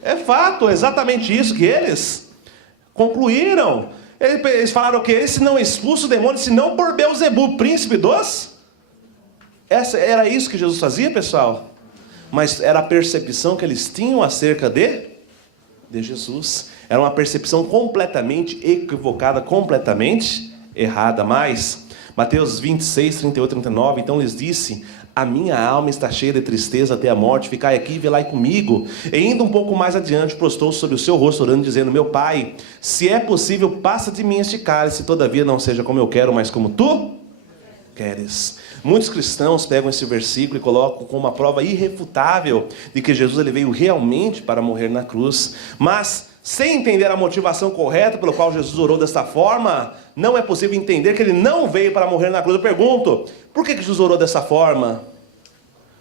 é fato, é exatamente isso que eles concluíram. Eles falaram o quê? Esse não expulsa o demônio, senão por Beelzebu, príncipe dos... Era isso que Jesus fazia, pessoal? Mas era a percepção que eles tinham acerca de Jesus. Era uma percepção completamente equivocada, completamente errada. Mas Mateus 26, 38, 39, então lhes disse: a minha alma está cheia de tristeza até a morte, ficai aqui e velai comigo. E indo um pouco mais adiante, prostrou sobre o seu rosto, orando, dizendo: meu Pai, se é possível, passa de mim este cálice, todavia não seja como eu quero, mas como tu queres. Muitos cristãos pegam esse versículo e colocam como uma prova irrefutável de que Jesus ele veio realmente para morrer na cruz. Mas, sem entender a motivação correta pelo qual Jesus orou desta forma, não é possível entender que ele não veio para morrer na cruz. Eu pergunto: por que Jesus orou dessa forma?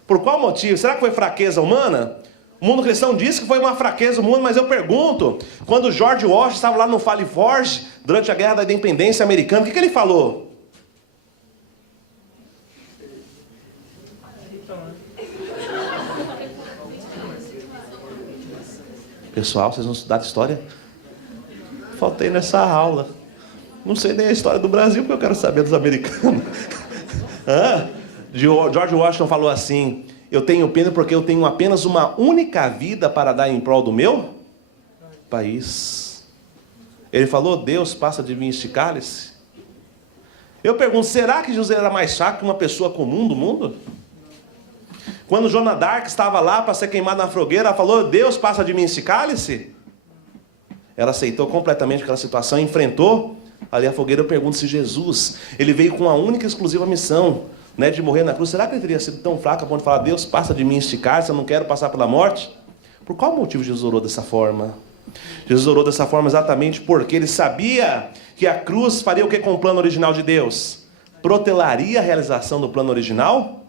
Por qual motivo? Será que foi fraqueza humana? O mundo cristão diz que foi uma fraqueza humana, mas eu pergunto: quando George Washington estava lá no Valley Forge, durante a Guerra da Independência Americana, o que ele falou? Pessoal, vocês não estudaram história? Faltei nessa aula. Não sei nem a história do Brasil, porque eu quero saber dos americanos. George Washington falou assim: eu tenho pena porque eu tenho apenas uma única vida para dar em prol do meu país. Ele falou: Deus, passa de mim este cálice. Eu pergunto: será que Jesus era mais fraco que uma pessoa comum do mundo? Quando Joana d'Arc estava lá para ser queimada na fogueira, ela falou: Deus, passa de mim esse cálice. Ela aceitou completamente aquela situação, enfrentou ali a fogueira. Eu pergunto se Jesus, ele veio com a única e exclusiva missão, né, de morrer na cruz. Será que ele teria sido tão fraco a ponto de falar: Deus, passa de mim este cálice, eu não quero passar pela morte? Por qual motivo Jesus orou dessa forma? Jesus orou dessa forma exatamente porque ele sabia que a cruz faria o que com o plano original de Deus? Protelaria a realização do plano original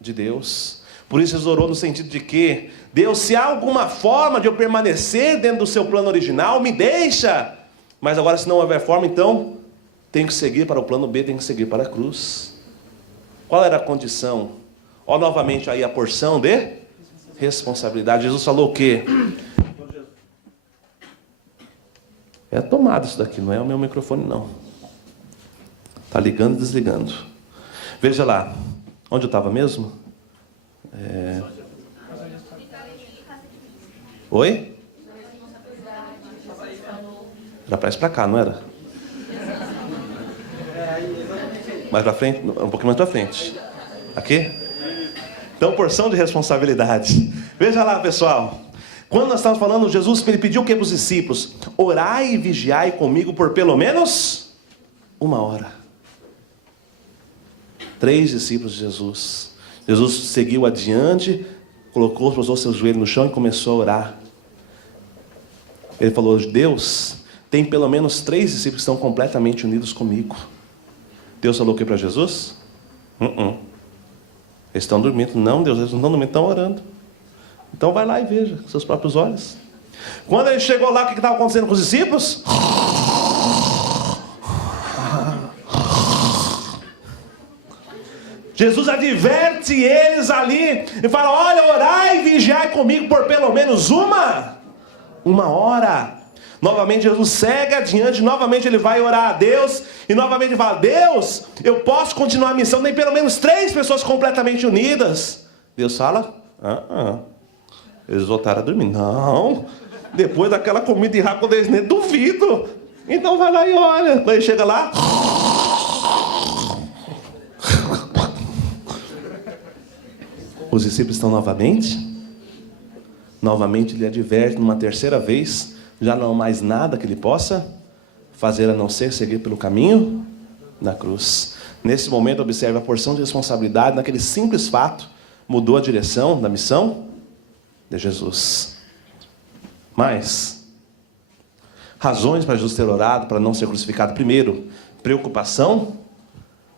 de Deus. Por isso Jesus orou no sentido de que: Deus, se há alguma forma de eu permanecer dentro do seu plano original, me deixa. Mas agora, se não houver forma, então tenho que seguir para o plano B, tenho que seguir para a cruz. Qual era a condição? Ó, novamente aí a porção de responsabilidade. Jesus falou o quê? É tomado isso daqui, não é o meu microfone não. Está ligando e desligando. Veja lá, onde eu estava mesmo? Oi? Era para isso para cá, não era? Mais para frente? Um pouquinho mais para frente. Aqui? Então, porção de responsabilidade. Veja lá, pessoal. Quando nós estamos falando, Jesus, ele pediu o que para os discípulos? Orai e vigiai comigo por pelo menos 1 hora. 3 discípulos de Jesus. Jesus seguiu adiante, posou seus joelhos no chão e começou a orar. Ele falou: Deus, tem pelo menos 3 discípulos que estão completamente unidos comigo. Deus falou o que para Jesus? Eles estão dormindo. Não, Deus, eles não estão dormindo, estão orando. Então vai lá e veja com seus próprios olhos. Quando ele chegou lá, o que estava acontecendo com os discípulos? Jesus adverte eles ali e fala: olha, orai e vigiai comigo por pelo menos 1 hora. Novamente Jesus segue adiante, novamente ele vai orar a Deus, e novamente ele fala: Deus, eu posso continuar a missão, tem pelo menos 3 pessoas completamente unidas. Deus fala: eles voltaram a dormir. Não, depois daquela comida de rabo, eles nem duvido. Então vai lá e olha. Quando ele chega lá, os discípulos estão novamente ele adverte numa terceira vez: já não há mais nada que ele possa fazer a não ser seguir pelo caminho da cruz. Nesse momento, observe a porção de responsabilidade, naquele simples fato, mudou a direção da missão de Jesus. Mas, razões para Jesus ter orado, para não ser crucificado. Primeiro, preocupação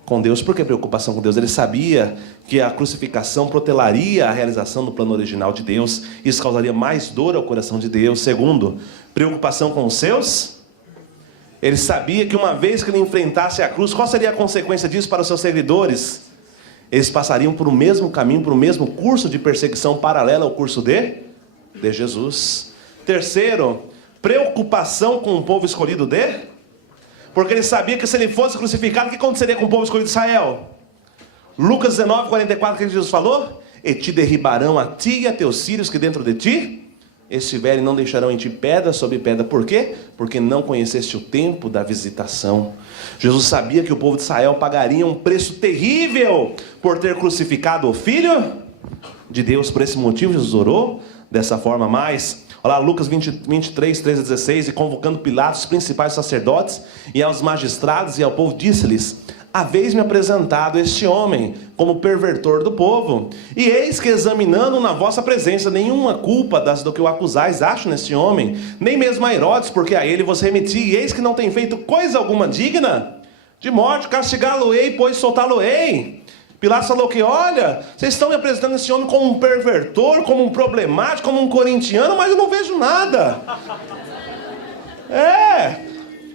com Deus. Por que preocupação com Deus? Ele sabia que a crucificação protelaria a realização do plano original de Deus. Isso causaria mais dor ao coração de Deus. Segundo, preocupação com os seus. Ele sabia que uma vez que ele enfrentasse a cruz, qual seria a consequência disso para os seus seguidores? Eles passariam por o mesmo caminho, por o mesmo curso de perseguição paralelo ao curso de Jesus. Terceiro, preocupação com o povo escolhido porque ele sabia que se ele fosse crucificado, o que aconteceria com o povo escolhido de Israel? Lucas 19, 44, que Jesus falou: e te derribarão a ti e a teus filhos que dentro de ti estiverem, não deixarão em ti pedra sobre pedra. Por quê? Porque não conheceste o tempo da visitação. Jesus sabia que o povo de Israel pagaria um preço terrível por ter crucificado o Filho de Deus. Por esse motivo Jesus orou dessa forma. Mais, olha lá, Lucas 23, 13 a 16. E convocando Pilatos, os principais sacerdotes e aos magistrados e ao povo, disse-lhes: haveis-me apresentado este homem como pervertor do povo, e eis que, examinando na vossa presença, nenhuma culpa do que o acusais acho neste homem, nem mesmo a Herodes, porque a ele vos remeti, e eis que não tem feito coisa alguma digna de morte. Castigá-lo-ei, pois soltá-lo-ei. Pilatos falou que: olha, vocês estão me apresentando esse homem como um pervertor, como um problemático, como um corintiano, mas eu não vejo nada.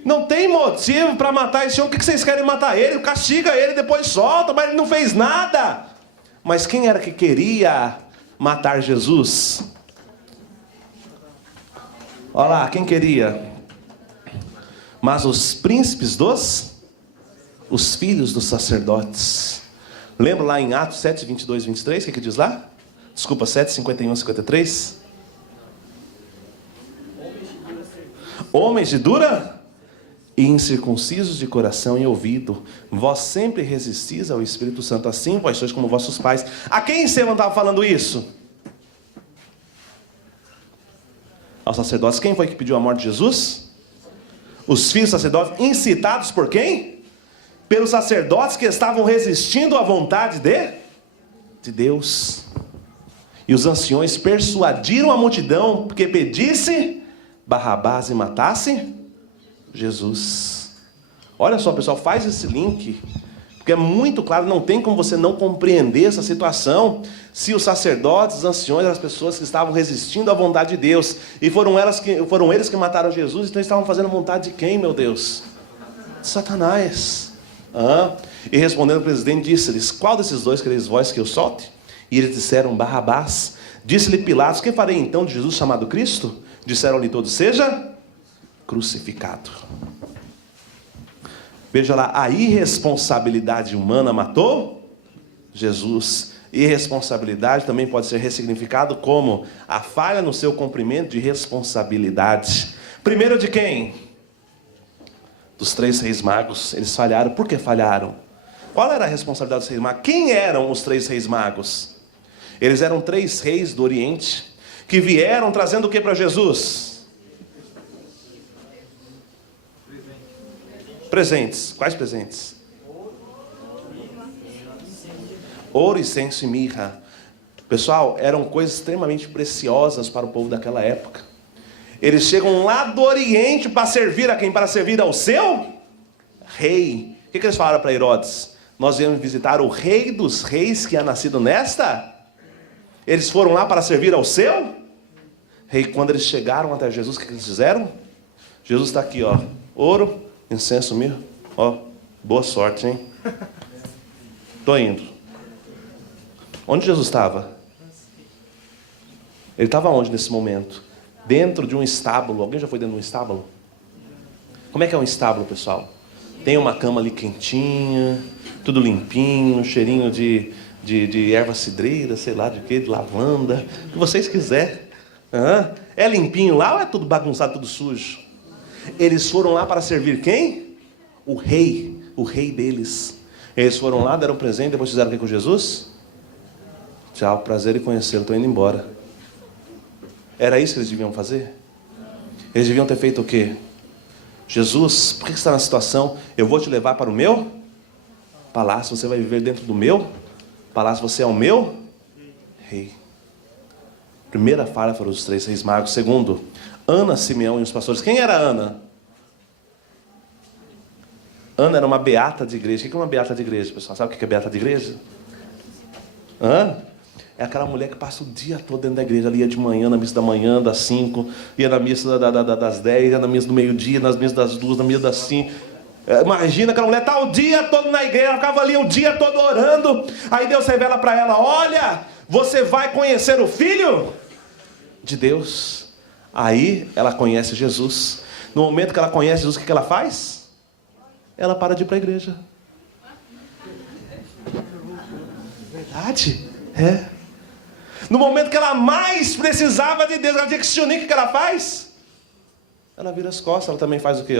Não tem motivo para matar esse homem. O que vocês querem matar ele? Castiga ele, depois solta, mas ele não fez nada. Mas quem era que queria matar Jesus? Olha lá, quem queria? Mas os príncipes os filhos dos sacerdotes. Lembra lá em Atos 7, 22, 23, o que diz lá? Desculpa, 7, 51, 53. Homens de dura e incircuncisos de coração e ouvido, vós sempre resistis ao Espírito Santo, assim vós sois como vossos pais. A quem Estevão estava falando isso? Aos sacerdotes. Quem foi que pediu a morte de Jesus? Os filhos sacerdotes, incitados por quem? Pelos sacerdotes que estavam resistindo à vontade de Deus. E os anciões persuadiram a multidão que pedisse Barrabás e matasse Jesus. Olha só, pessoal, faz esse link, porque é muito claro, não tem como você não compreender essa situação, se os sacerdotes, os anciões, eram as pessoas que estavam resistindo à vontade de Deus, e foram eles que mataram Jesus, então eles estavam fazendo a vontade de quem, meu Deus? De Satanás. E respondendo o presidente, disse-lhes: qual desses dois quereis vós que eu solte? E eles disseram: Barrabás. Disse-lhe Pilatos: que farei então de Jesus chamado Cristo? Disseram-lhe todos: seja crucificado. Veja lá, a irresponsabilidade humana matou Jesus. Irresponsabilidade também pode ser ressignificado como a falha no seu cumprimento de responsabilidade. Primeiro de quem? Dos 3 reis magos. Eles falharam. Por que falharam? Qual era a responsabilidade dos reis magos? Quem eram os 3 reis magos? Eles eram 3 reis do Oriente que vieram trazendo o que para Jesus? Presentes. Quais presentes? Ouro, incenso e mirra. Pessoal, eram coisas extremamente preciosas para o povo daquela época. Eles chegam lá do Oriente para servir a quem? Para servir ao seu rei. O que eles falaram para Herodes? Nós viemos visitar o rei dos reis que é nascido nesta. Eles foram lá para servir ao seu rei. Quando eles chegaram até Jesus, o que eles fizeram? Jesus está aqui, ó. Ouro, incenso, mirra. Ó, boa sorte, hein? Estou indo. Onde Jesus estava? Ele estava onde nesse momento? Dentro de um estábulo. Alguém já foi dentro de um estábulo? Como é que é um estábulo, pessoal? Tem uma cama ali quentinha, tudo limpinho, cheirinho de erva cidreira, sei lá de quê, de lavanda, o que vocês quiserem. É limpinho lá ou é tudo bagunçado, tudo sujo? Eles foram lá para servir quem? O rei deles. Eles foram lá, deram presente, depois fizeram o que com Jesus? Tchau, prazer em conhecê-lo, estou indo embora. Era isso que eles deviam fazer? Eles deviam ter feito o quê? Jesus, por que você está na situação? Eu vou te levar para o meu palácio, você vai viver dentro do meu palácio, você é o meu rei. Primeira falha foram os 3 reis magos. Segundo, Ana, Simeão e os pastores. Quem era Ana? Ana era uma beata de igreja. O que é uma beata de igreja, pessoal? Sabe o que é beata de igreja? É aquela mulher que passa o dia todo dentro da igreja. Ali ia de manhã, na missa da manhã, das 5. Ia na missa das 10. Ia na missa do meio-dia, nas missas das 2, na missa das 5. Imagina aquela mulher está o dia todo na igreja. Ela ficava ali o dia todo orando. Aí Deus revela para ela: olha, você vai conhecer o Filho de Deus. Aí ela conhece Jesus. No momento que ela conhece Jesus, o que ela faz? Ela para de ir para a igreja. Verdade? É. No momento que ela mais precisava de Deus, ela tinha que se unir, o que ela faz? Ela vira as costas. Ela também faz o quê?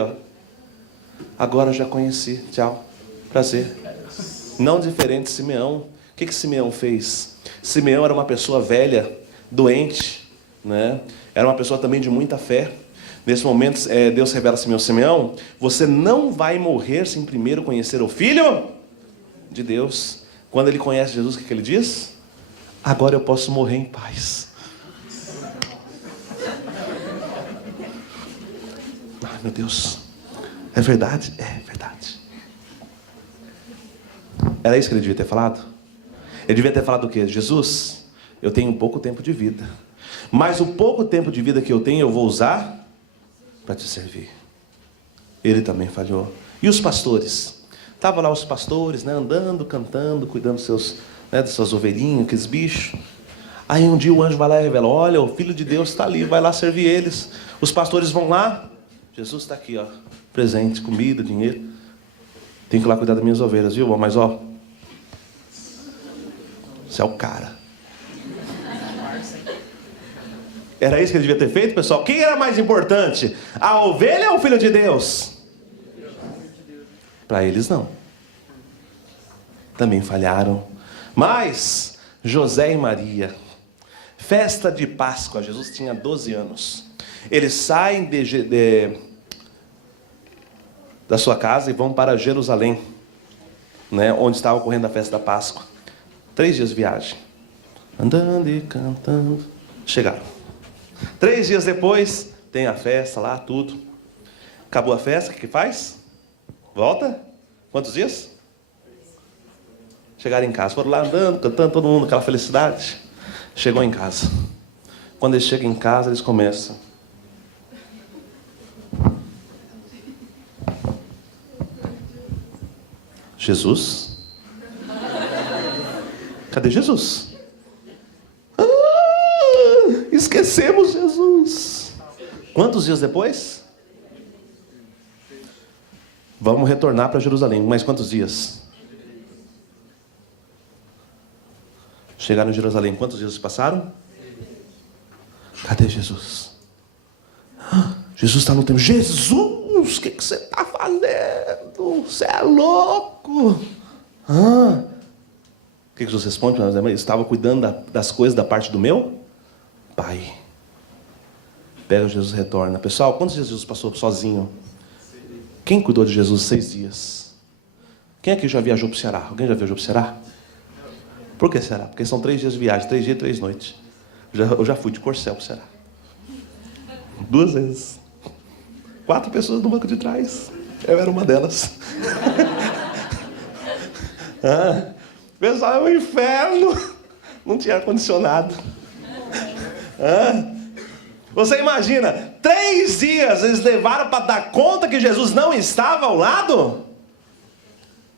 Agora já conheci, tchau, prazer. Não diferente de Simeão. O que Simeão fez? Simeão era uma pessoa velha, doente, né? Era uma pessoa também de muita fé. Nesse momento, Deus revela a Simeão: Simeão, você não vai morrer sem primeiro conhecer o Filho de Deus. Quando ele conhece Jesus, o que ele diz? Agora eu posso morrer em paz. Ai, meu Deus. É verdade? É verdade. Era isso que ele devia ter falado? Ele devia ter falado o quê? Jesus, eu tenho pouco tempo de vida, mas o pouco tempo de vida que eu tenho, eu vou usar para te servir. Ele também falhou. E os pastores? Estavam lá os pastores, né, andando, cantando, cuidando das suas ovelhinhas, aqueles bichos. Aí um dia o anjo vai lá e revela: olha, o Filho de Deus está ali, vai lá servir eles. Os pastores vão lá. Jesus está aqui, ó, presente, comida, dinheiro. Tem que ir lá cuidar das minhas ovelhas, viu? Mas ó, você é o cara. Era isso que ele devia ter feito, pessoal? Quem era mais importante? A ovelha ou o Filho de Deus? Para eles não. Também falharam. Mas José e Maria, festa de Páscoa, Jesus tinha 12 anos. Eles saem da sua casa e vão para Jerusalém, né, onde estava ocorrendo a festa da Páscoa. 3 dias de viagem. Andando e cantando. Chegaram. 3 dias depois, tem a festa lá, tudo. Acabou a festa, o que faz? Volta? Quantos dias? Chegaram em casa, foram lá andando, cantando, todo mundo, aquela felicidade. Chegou em casa. Quando eles chegam em casa, eles começam. Jesus? Cadê Jesus? Esquecemos Jesus. Quantos dias depois? Vamos retornar para Jerusalém. Mas quantos dias? Chegaram em Jerusalém. Quantos dias se passaram? Cadê Jesus? Jesus está no templo. Jesus, o que você está fazendo? Você é louco. O que Jesus responde para nós? Estava cuidando das coisas da parte do meu Pai. Pega Jesus e retorna. Pessoal, quantos dias Jesus passou sozinho? Quem cuidou de Jesus 6 dias? Quem aqui já viajou para o Ceará? Alguém já viajou para o Ceará? Por que Ceará? Porque são 3 dias de viagem, 3 dias e 3 noites. Eu já fui de Corcel para o Ceará. 2 vezes. 4 pessoas no banco de trás. Eu era uma delas. Pessoal, é um inferno. Não tinha ar-condicionado. Você imagina, 3 dias eles levaram para dar conta que Jesus não estava ao lado?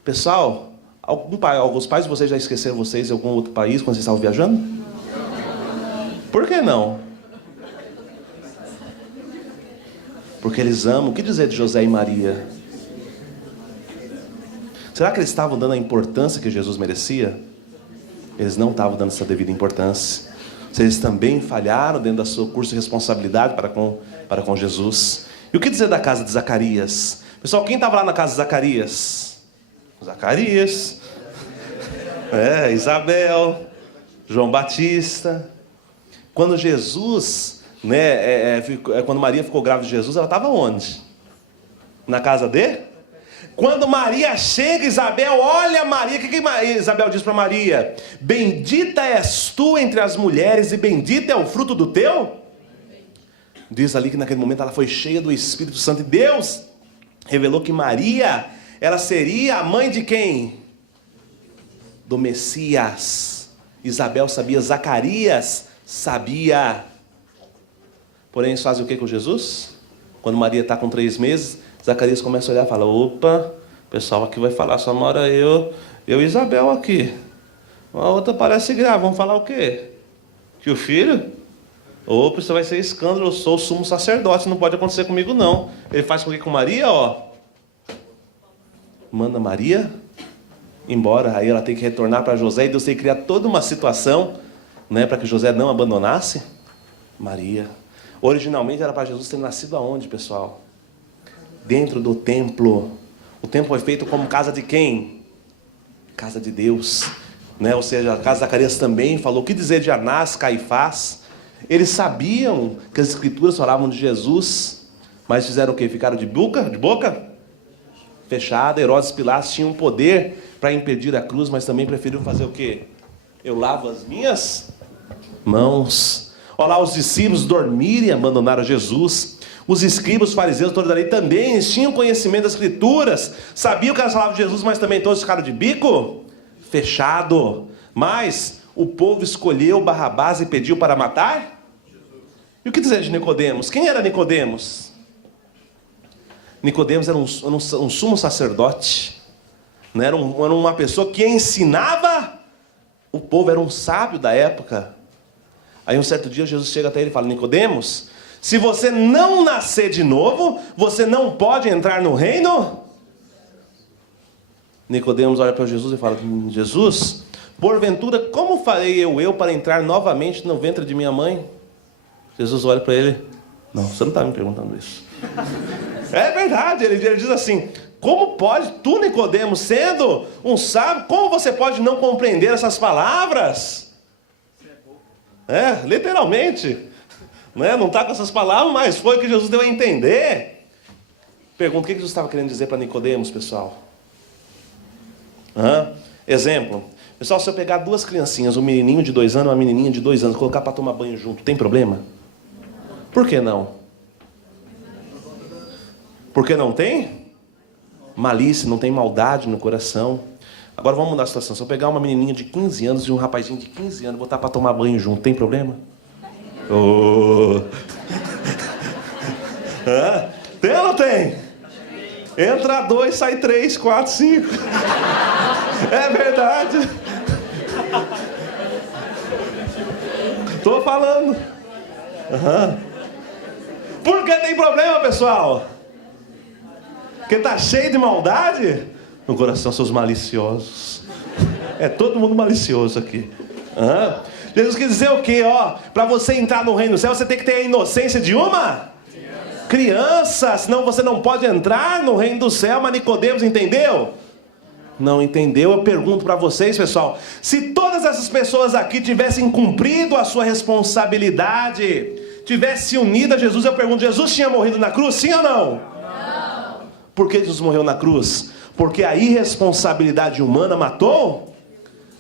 Pessoal, alguns pais de vocês já esqueceram vocês em algum outro país quando vocês estavam viajando? Por que não? Porque eles amam. O que dizer de José e Maria? Será que eles estavam dando a importância que Jesus merecia? Eles não estavam dando essa devida importância. Eles também falharam dentro do seu curso de responsabilidade para com Jesus. E o que dizer da casa de Zacarias? Pessoal, quem estava lá na casa de Zacarias? Zacarias, Isabel, João Batista. Quando Jesus, quando Maria ficou grávida de Jesus, ela estava onde? Na casa dele? Quando Maria chega, Isabel olha Maria. O que Isabel diz para Maria? Bendita és tu entre as mulheres e bendito é o fruto do teu. Diz ali que naquele momento ela foi cheia do Espírito Santo. E Deus revelou que Maria, ela seria a mãe de quem? Do Messias. Isabel sabia, Zacarias sabia. Porém, eles fazem o que com Jesus? Quando Maria está com 3 meses, Zacarias começa a olhar e fala: opa, o pessoal aqui vai falar, só mora eu e Isabel aqui. A outra parece grave, vamos falar o quê? Que o filho? Opa, isso vai ser escândalo, eu sou o sumo sacerdote, não pode acontecer comigo não. Ele faz com que com Maria, manda Maria embora, aí ela tem que retornar para José, e Deus tem que criar toda uma situação, para que José não abandonasse Maria. Originalmente era para Jesus ter nascido aonde, pessoal? Dentro do templo. O templo foi feito como casa de quem? Casa de Deus, Ou seja, a casa de Zacarias também falou. O que dizer de Anás, Caifás? Eles sabiam que as escrituras falavam de Jesus, mas fizeram o quê? Ficaram de boca fechada. Herodes e Pilatos tinham poder para impedir a cruz, mas também preferiram fazer o quê? Eu lavo as minhas mãos. Olha lá, os discípulos dormirem e abandonaram Jesus. Os escribas, os fariseus, todos da lei também, eles tinham conhecimento das escrituras, sabiam que elas falavam de Jesus, mas também todos ficaram de bico fechado. Mas o povo escolheu Barrabás e pediu para matar? E o que dizer de Nicodemos? Quem era Nicodemos? Nicodemos era um sumo sacerdote, era uma pessoa que ensinava o povo, era um sábio da época. Aí um certo dia Jesus chega até ele e fala: Nicodemos, se você não nascer de novo, você não pode entrar no reino. Nicodemos olha para Jesus e fala: Jesus, porventura, como farei eu para entrar novamente no ventre de minha mãe? Jesus olha para ele: não, você não está me perguntando isso. É verdade, ele diz assim: como pode, tu Nicodemos, sendo um sábio, como você pode não compreender essas palavras? Literalmente. Não está com essas palavras, mas foi o que Jesus deu a entender. Pergunta: o que Jesus estava querendo dizer para Nicodemos, pessoal? Exemplo. Pessoal, se eu pegar 2 criancinhas, um menininho de 2 anos e uma menininha de 2 anos, colocar para tomar banho junto, tem problema? Por que não? Porque não tem malícia, não tem maldade no coração. Agora vamos mudar a situação. Se eu pegar uma menininha de 15 anos e um rapazinho de 15 anos, botar para tomar banho junto, tem problema? Oh. Tem ou não tem? Entra 2, sai 3, 4, 5. É verdade. Tô falando. Por que tem problema, pessoal? Porque tá cheio de maldade? No coração, seus maliciosos. É todo mundo malicioso aqui. Jesus quer dizer o quê? Para você entrar no reino do céu, você tem que ter a inocência de uma criança. Senão você não pode entrar no reino do céu. Mas Nicodemos entendeu? Não entendeu? Eu pergunto para vocês, pessoal. Se todas essas pessoas aqui tivessem cumprido a sua responsabilidade, tivessem se unido a Jesus, eu pergunto, Jesus tinha morrido na cruz? Sim ou não? Não. Por que Jesus morreu na cruz? Porque a irresponsabilidade humana matou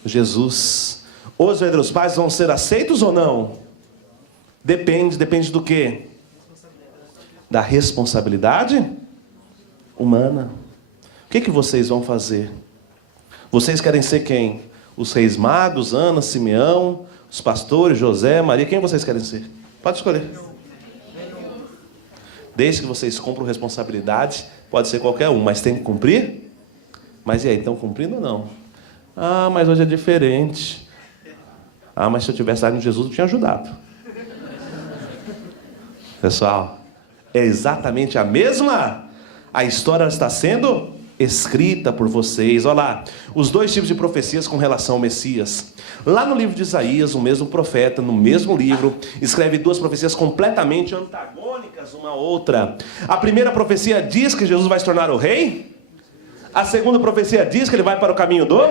Jesus. Os verdadeiros pais vão ser aceitos ou não? Depende do quê? Da responsabilidade humana. O que vocês vão fazer? Vocês querem ser quem? Os reis magos, Ana, Simeão, os pastores, José, Maria? Quem vocês querem ser? Pode escolher. Desde que vocês cumpram responsabilidade, pode ser qualquer um, mas tem que cumprir? Mas e aí, estão cumprindo ou não? Ah, mas hoje é diferente. Ah, mas se eu tivesse lá no Jesus, eu tinha ajudado. Pessoal, é exatamente a mesma. A história está sendo escrita por vocês. Olha lá, os dois tipos de profecias com relação ao Messias. Lá no livro de Isaías, o mesmo profeta, no mesmo livro, escreve duas profecias completamente antagônicas uma à outra. A primeira profecia diz que Jesus vai se tornar o rei. A segunda profecia diz que ele vai para o caminho do...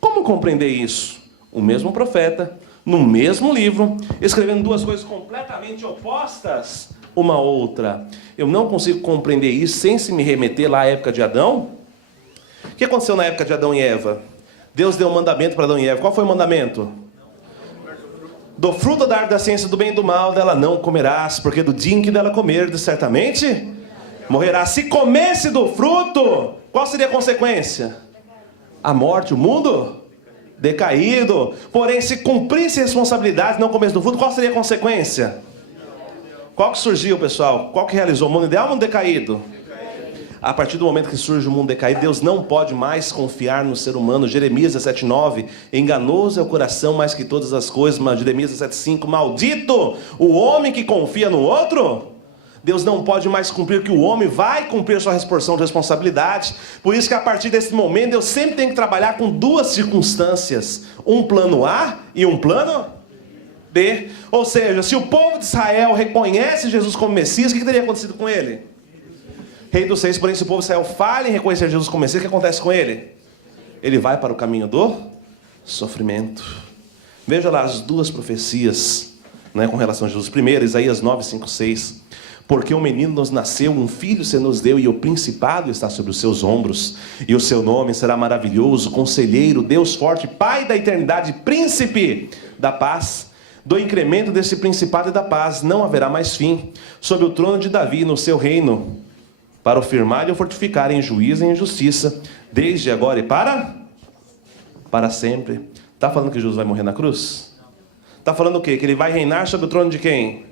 Como compreender isso? O mesmo profeta, no mesmo livro, escrevendo duas coisas completamente opostas uma à outra. Eu não consigo compreender isso sem se me remeter lá à época de Adão. O que aconteceu na época de Adão e Eva? Deus deu um mandamento para Adão e Eva. Qual foi o mandamento? Do fruto da árvore da ciência do bem e do mal dela não comerás, porque do dia em que dela comerdes, certamente morrerás. Se comesse do fruto, qual seria a consequência? A morte, o mundo decaído. Porém, se cumprisse a responsabilidade, não comesse do fruto, qual seria a consequência? Qual que surgiu, pessoal? Qual que realizou? O mundo ideal ou o mundo decaído? A partir do momento que surge o mundo decaído, Deus não pode mais confiar no ser humano. Jeremias 17:9, enganoso é o coração mais que todas as coisas. Mas Jeremias 17:5, maldito o homem que confia no outro. Deus não pode mais cumprir, que o homem vai cumprir sua porção de responsabilidade. Por isso que a partir desse momento, Deus sempre tem que trabalhar com duas circunstâncias. Um plano A e um plano B. Ou seja, se o povo de Israel reconhece Jesus como Messias, o que teria acontecido com ele? Rei dos Reis, porém, se o povo de Israel falha em reconhecer Jesus como Messias, o que acontece com ele? Ele vai para o caminho do sofrimento. Veja lá as duas profecias, né, com relação a Jesus. Primeiro, Isaías 9:5-6. Porque um menino nos nasceu, um filho se nos deu, e o principado está sobre os seus ombros. E o seu nome será maravilhoso, conselheiro, Deus forte, Pai da eternidade, príncipe da paz. Do incremento desse principado e da paz não haverá mais fim, sobre o trono de Davi no seu reino, para o firmar e o fortificar em juízo e em justiça, desde agora e para sempre. Está falando que Jesus vai morrer na cruz? Está falando o quê? Que ele vai reinar sobre o trono de quem?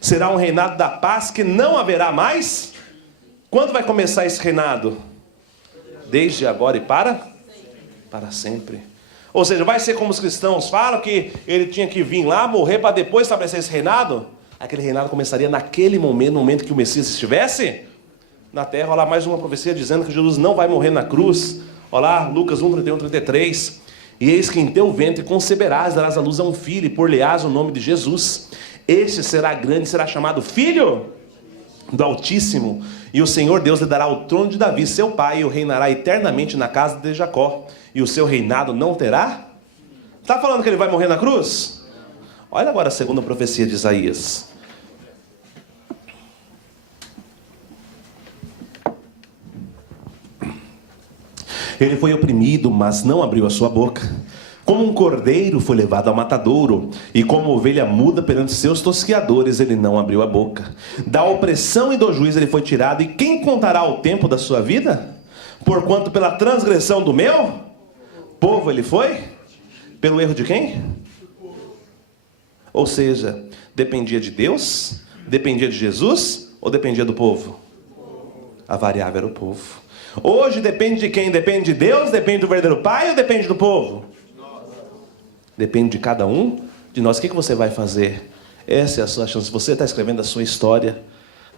Será um reinado da paz que não haverá mais? Quando vai começar esse reinado? Desde agora e para sempre. Ou seja, vai ser como os cristãos falam, que ele tinha que vir lá, morrer para depois estabelecer esse reinado? Aquele reinado começaria naquele momento, no momento que o Messias estivesse na terra. Olha lá, mais uma profecia dizendo que Jesus não vai morrer na cruz. Olha lá, Lucas 1:31-33. E eis que em teu ventre conceberás, darás à luz a um filho, e por-lhe-ás o nome de Jesus. Este será grande, será chamado Filho do Altíssimo. E o Senhor Deus lhe dará o trono de Davi, seu pai, e o reinará eternamente na casa de Jacó. E o seu reinado não terá? Está falando que ele vai morrer na cruz? Olha agora a segunda profecia de Isaías. Ele foi oprimido, mas não abriu a sua boca. Como um cordeiro foi levado ao matadouro, e como ovelha muda perante seus tosqueadores, ele não abriu a boca. Da opressão e do juízo ele foi tirado, e quem contará o tempo da sua vida? Porquanto pela transgressão do meu povo ele foi? Pelo erro de quem? Ou seja, dependia de Deus, dependia de Jesus, ou dependia do povo? A variável era o povo. Hoje depende de quem? Depende de Deus, depende do verdadeiro Pai ou depende do povo? Depende de cada um de nós. O que você vai fazer? Essa é a sua chance. Você está escrevendo a sua história.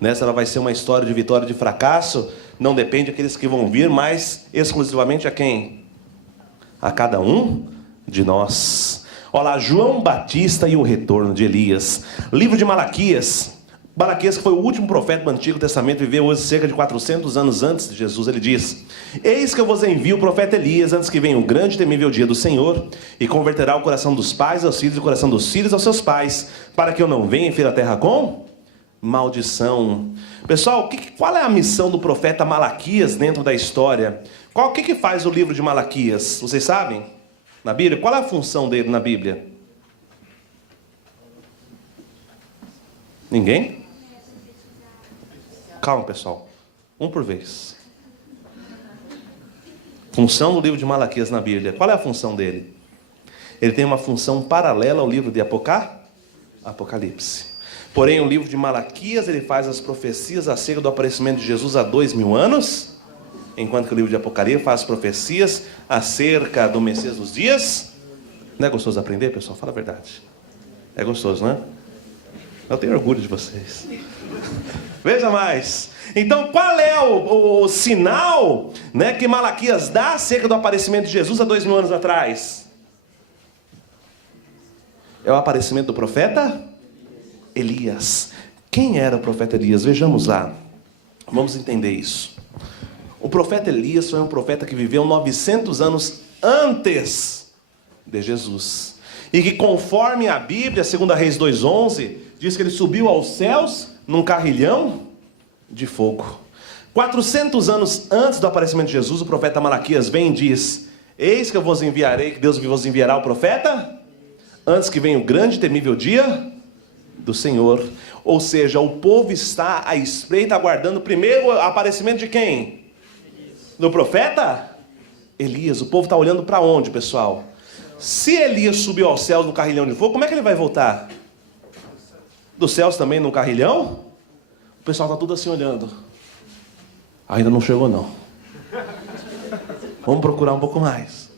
Nessa ela vai ser uma história de vitória, de fracasso. Não depende daqueles que vão vir, mas exclusivamente a quem? A cada um de nós. Olha lá, João Batista e o retorno de Elias. Livro de Malaquias. Malaquias, que foi o último profeta do Antigo Testamento, viveu hoje cerca de 400 anos antes de Jesus. Ele diz: eis que eu vos envio o profeta Elias, antes que venha o grande e temível dia do Senhor, e converterá o coração dos pais aos filhos e o coração dos filhos aos seus pais, para que eu não venha e fira a terra com maldição. Pessoal, qual é a missão do profeta Malaquias dentro da história? O que faz o livro de Malaquias? Vocês sabem? Na Bíblia? Qual é a função dele na Bíblia? Ninguém? Calma, pessoal. Um por vez. Função do livro de Malaquias na Bíblia. Qual é a função dele? Ele tem uma função paralela ao livro de Apocalipse. Porém, o livro de Malaquias, ele faz as profecias acerca do aparecimento de Jesus há 2000 anos, enquanto que o livro de Apocalipse faz profecias acerca do Messias dos dias. Não é gostoso aprender, pessoal? Fala a verdade. É gostoso, não é? Eu tenho orgulho de vocês. Veja mais. Então, qual é o sinal, né, que Malaquias dá acerca do aparecimento de Jesus há 2000 anos atrás? É o aparecimento do profeta Elias. Quem era o profeta Elias? Vejamos lá. Vamos entender isso. O profeta Elias foi um profeta que viveu 900 anos antes de Jesus. E que, conforme a Bíblia, 2 Reis 2:11, diz que ele subiu aos céus num carrilhão de fogo. 400 anos antes do aparecimento de Jesus, o profeta Malaquias vem e diz: eis que eu vos enviarei, que Deus vos enviará o profeta, antes que venha o grande e temível dia do Senhor. Ou seja, o povo está à espreita, aguardando primeiro o aparecimento de quem? Do profeta Elias. O povo está olhando para onde, pessoal? Se Elias subiu aos céus no carrilhão de fogo, como é que ele vai voltar? Dos céus também no carrilhão? O pessoal está tudo assim olhando. Ainda não chegou não. Vamos procurar um pouco mais.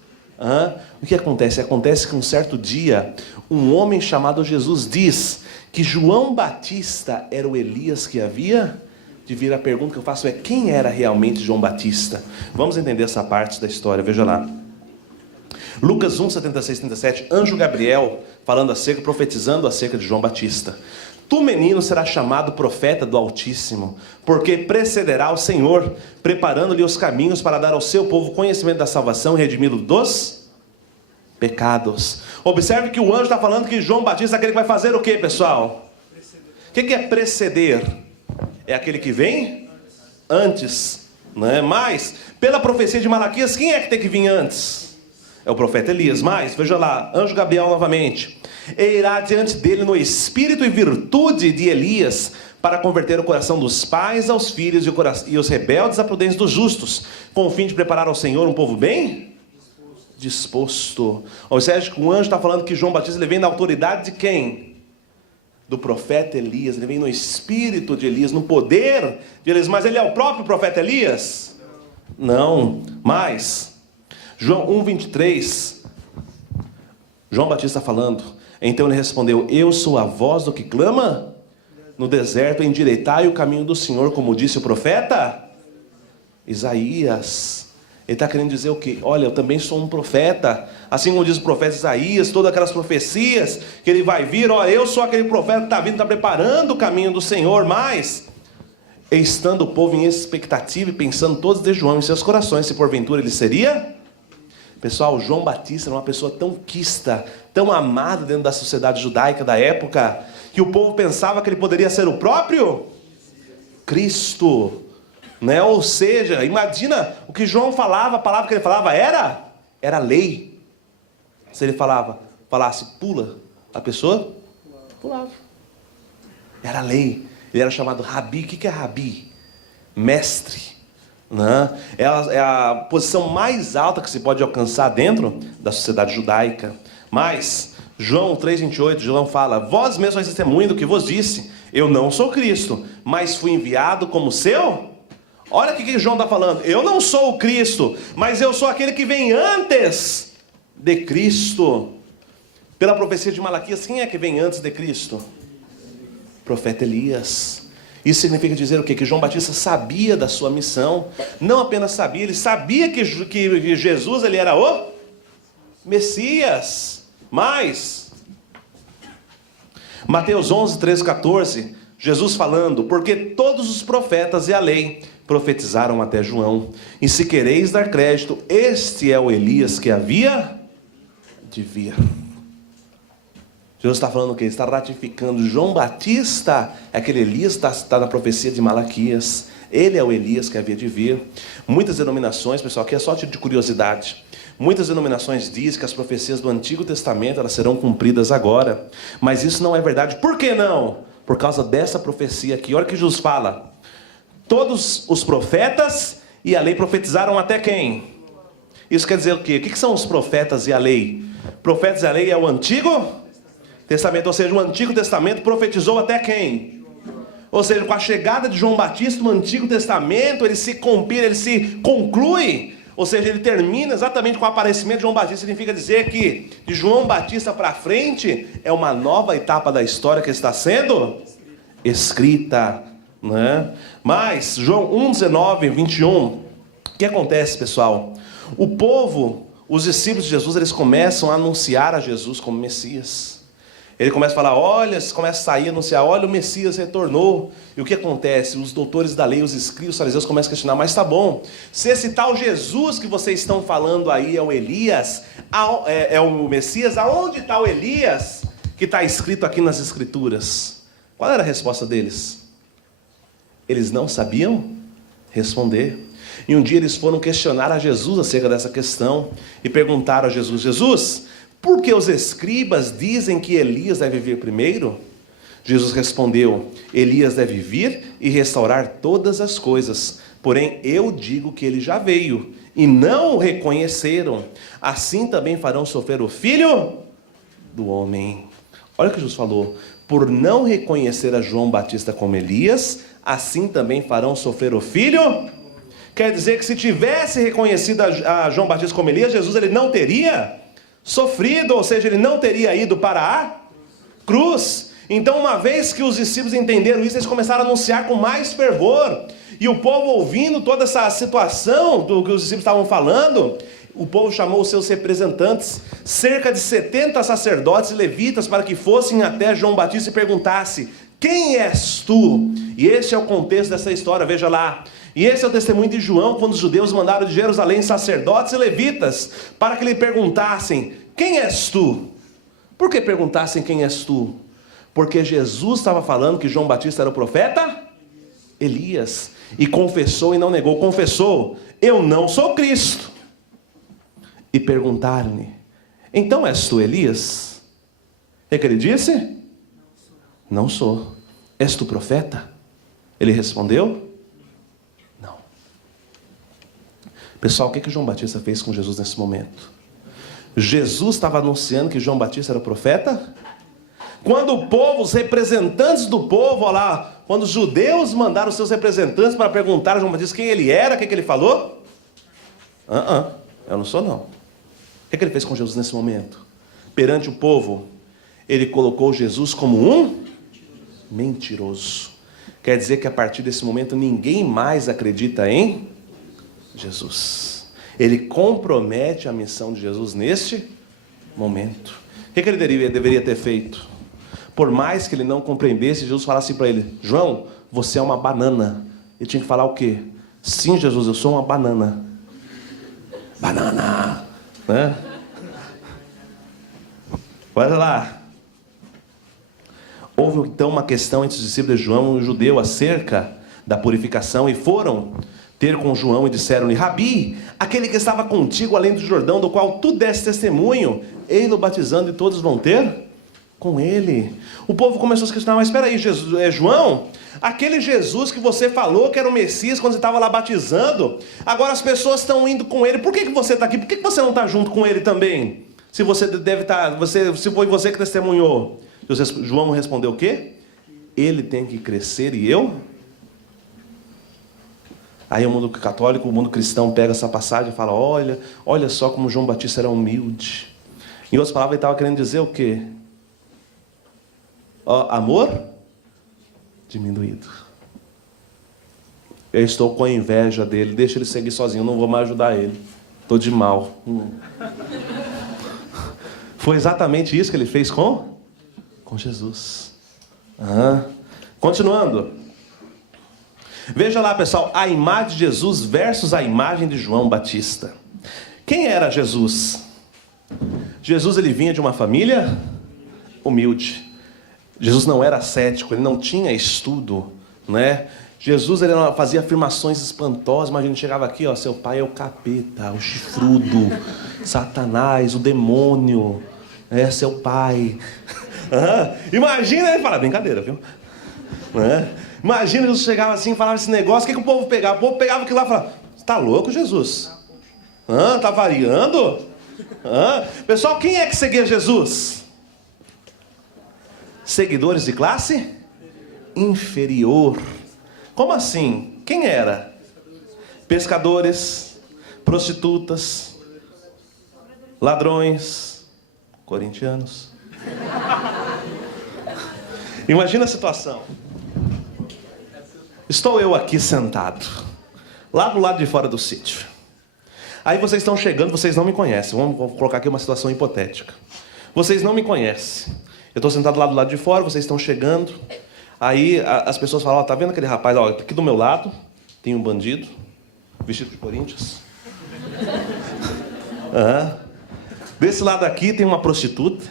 O que acontece? Acontece que um certo dia, um homem chamado Jesus diz que João Batista era o Elias que havia de vir. A pergunta que eu faço é: quem era realmente João Batista? Vamos entender essa parte da história, veja lá. Lucas 1, 76, 37, anjo Gabriel falando acerca, profetizando acerca de João Batista. Tu, menino, serás chamado profeta do Altíssimo, porque precederá o Senhor, preparando-lhe os caminhos para dar ao seu povo conhecimento da salvação e redimi-lo dos pecados. Observe que o anjo está falando que João Batista é aquele que vai fazer o que, pessoal? O que é preceder? É aquele que vem antes, não é? Mas, pela profecia de Malaquias, quem é que tem que vir antes? É o profeta Elias. Mas, veja lá, anjo Gabriel novamente: e irá diante dele no espírito e virtude de Elias, para converter o coração dos pais aos filhos e os rebeldes à prudência dos justos, com o fim de preparar ao Senhor um povo bem disposto. Ou seja, o anjo está falando que João Batista ele vem na autoridade de quem? Do profeta Elias. Ele vem no espírito de Elias, no poder de Elias. Mas ele é o próprio profeta Elias? Não. Mas João 1:23, João Batista falando. Então ele respondeu: eu sou a voz do que clama no deserto, endireitai o caminho do Senhor, como disse o profeta Isaías. Ele está querendo dizer o quê? Olha, eu também sou um profeta, assim como diz o profeta Isaías, todas aquelas profecias que ele vai vir. Olha, eu sou aquele profeta que está vindo, está preparando o caminho do Senhor. Mas, estando o povo em expectativa e pensando todos de João em seus corações, se porventura ele seria... Pessoal, João Batista era uma pessoa tão quista, tão amada dentro da sociedade judaica da época, que o povo pensava que ele poderia ser o próprio Cristo, né? Ou seja, imagina o que João falava, a palavra que ele falava era lei. se ele falasse pula, a pessoa pulava. Era a lei. Ele era chamado Rabi. O que é Rabi? Mestre. Né? É a posição mais alta que se pode alcançar dentro da sociedade judaica. Mas João 3,28, João fala: vós mesmos sois testemunha do que vos disse. Eu não sou Cristo, mas fui enviado como seu. Olha o que João está falando. Eu não sou o Cristo, mas eu sou aquele que vem antes de Cristo. Pela profecia de Malaquias, quem é que vem antes de Cristo? Profeta Elias. Isso significa dizer o quê? Que João Batista sabia da sua missão. Não apenas sabia, ele sabia que Jesus ele era o Messias. Mas Mateus 11, 13, 14, Jesus falando: porque todos os profetas e a lei profetizaram até João. E se quereis dar crédito, este é o Elias que havia de vir. Jesus está falando o quê? Ele está ratificando. João Batista é aquele Elias que está na profecia de Malaquias. Ele é o Elias que havia de vir. Muitas denominações, pessoal, aqui é só tipo de curiosidade. Muitas denominações dizem que as profecias do Antigo Testamento elas serão cumpridas agora. Mas isso não é verdade. Por que não? Por causa dessa profecia aqui. Olha o que Jesus fala. Todos os profetas e a lei profetizaram até quem? Isso quer dizer o quê? O que são os profetas e a lei? Profetas e a lei é o Antigo Testamento, ou seja, o Antigo Testamento profetizou até quem? Ou seja, com a chegada de João Batista no Antigo Testamento, ele se compila, ele se conclui, ou seja, ele termina exatamente com o aparecimento de João Batista. Significa dizer que de João Batista para frente é uma nova etapa da história que está sendo escrita, né? Mas João 1, 19, 21, o que acontece, pessoal? O povo, os discípulos de Jesus, eles começam a anunciar a Jesus como Messias. Ele começa a falar, olha, começa a sair, anunciar, olha, o Messias retornou. E o que acontece? Os doutores da lei, os escribas, os fariseus começam a questionar, mas tá bom, se esse tal Jesus que vocês estão falando aí é o Elias, é o Messias, aonde está o Elias que está escrito aqui nas Escrituras? Qual era a resposta deles? Eles não sabiam responder. E um dia eles foram questionar a Jesus acerca dessa questão e perguntaram a Jesus, Jesus, por que os escribas dizem que Elias deve vir primeiro? Jesus respondeu, Elias deve vir e restaurar todas as coisas. Porém, eu digo que ele já veio e não o reconheceram. Assim também farão sofrer o Filho do Homem. Olha o que Jesus falou. Por não reconhecer a João Batista como Elias, assim também farão sofrer o Filho. Quer dizer que se tivesse reconhecido a João Batista como Elias, Jesus ele não teria sofrido, ou seja, ele não teria ido para a cruz. Então, uma vez que os discípulos entenderam isso, eles começaram a anunciar com mais fervor. E o povo, ouvindo toda essa situação do que os discípulos estavam falando, o povo chamou os seus representantes, cerca de 70 sacerdotes e levitas, para que fossem até João Batista e perguntassem, quem és tu? E esse é o contexto dessa história, veja lá. E esse é o testemunho de João, quando os judeus mandaram de Jerusalém sacerdotes e levitas, para que lhe perguntassem, quem és tu? Por que perguntassem quem és tu? Porque Jesus estava falando que João Batista era o profeta Elias. E confessou e não negou. Confessou, eu não sou Cristo. E perguntaram-lhe, então és tu Elias? O que ele disse? Não sou. És tu profeta? Ele respondeu, não. Pessoal, o que João Batista fez com Jesus nesse momento? Jesus estava anunciando que João Batista era profeta? Quando o povo, os representantes do povo, olha lá, quando os judeus mandaram os seus representantes para perguntar a João Batista quem ele era, o que ele falou? Eu não sou não. O que ele fez com Jesus nesse momento? Perante o povo, ele colocou Jesus como um mentiroso. Quer dizer que a partir desse momento ninguém mais acredita em Jesus. Ele compromete a missão de Jesus neste momento. O que ele deveria ter feito? Por mais que ele não compreendesse, Jesus falasse para ele, João, você é uma banana. Ele tinha que falar o quê? Sim, Jesus, eu sou uma banana. Banana, né? Olha lá. Houve então uma questão entre os discípulos de João e o judeu acerca da purificação, e foram ter com João e disseram-lhe, Rabi, aquele que estava contigo além do Jordão, do qual tu deste testemunho, ei-lo batizando e todos vão ter com ele. O povo começou a se questionar, mas espera aí, João, aquele Jesus que você falou que era o Messias quando você estava lá batizando, agora as pessoas estão indo com ele, por que você está aqui? Por que você não está junto com ele também? Se você deve estar, se foi você que testemunhou. João respondeu o quê? Ele tem que crescer e eu? Aí o mundo católico, o mundo cristão pega essa passagem e fala, olha só como João Batista era humilde. Em outras palavras, ele estava querendo dizer o quê? Amor diminuído. Eu estou com inveja dele, deixa ele seguir sozinho, não vou mais ajudar ele. Estou de mal. Foi exatamente isso que ele fez com Jesus. Continuando. Veja lá, pessoal, a imagem de Jesus versus a imagem de João Batista. Quem era Jesus? Jesus, ele vinha de uma família humilde. Jesus não era cético, ele não tinha estudo, né? Jesus, ele fazia afirmações espantosas. Imagina, ele chegava aqui, seu pai é o capeta, o chifrudo, Satanás, o demônio, é seu pai. Imagina, ele fala, brincadeira, viu? Imagina, Jesus chegava assim, falava esse negócio, o que o povo pegava? O povo pegava aquilo lá e falava, tá louco, Jesus? Tá variando? Pessoal, quem é que seguia Jesus? Seguidores de classe inferior. Como assim? Quem era? Pescadores, prostitutas, ladrões, corintianos. Imagina a situação. Estou eu aqui sentado, lá do lado de fora do sítio. Aí vocês estão chegando, vocês não me conhecem. Vamos colocar aqui uma situação hipotética. Vocês não me conhecem. Eu estou sentado lá do lado de fora, vocês estão chegando. Aí as pessoas falam, tá vendo aquele rapaz? Aqui do meu lado tem um bandido, vestido de Corinthians. Desse lado aqui tem uma prostituta.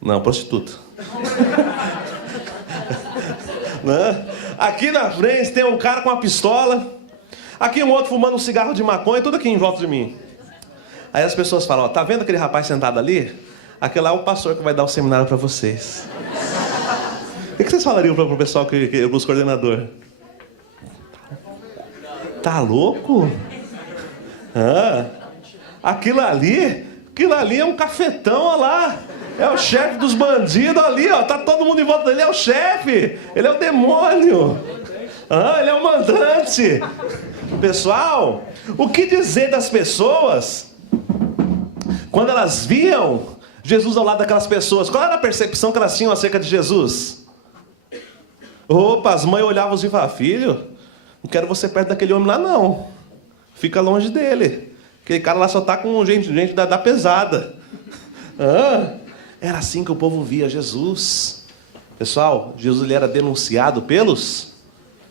Não, prostituta. Aqui na frente tem um cara com uma pistola. Aqui um outro fumando um cigarro de maconha, tudo aqui em volta de mim. Aí as pessoas falam, tá vendo aquele rapaz sentado ali? Aquele lá é o pastor que vai dar o seminário para vocês. O que vocês falariam para o pessoal, para os coordenadores? Tá louco? Aquilo ali é um cafetão, olha lá. É o chefe dos bandidos ali, tá todo mundo em volta dele, é o chefe. Ele é o demônio. Ele é o mandante. Pessoal, o que dizer das pessoas quando elas viam Jesus ao lado daquelas pessoas? Qual era a percepção que elas tinham acerca de Jesus? Opa, as mães olhavam assim e falavam, filho, não quero você perto daquele homem lá não. Fica longe dele. Aquele cara lá só está com gente da pesada. Era assim que o povo via Jesus. Pessoal, Jesus ele era denunciado pelos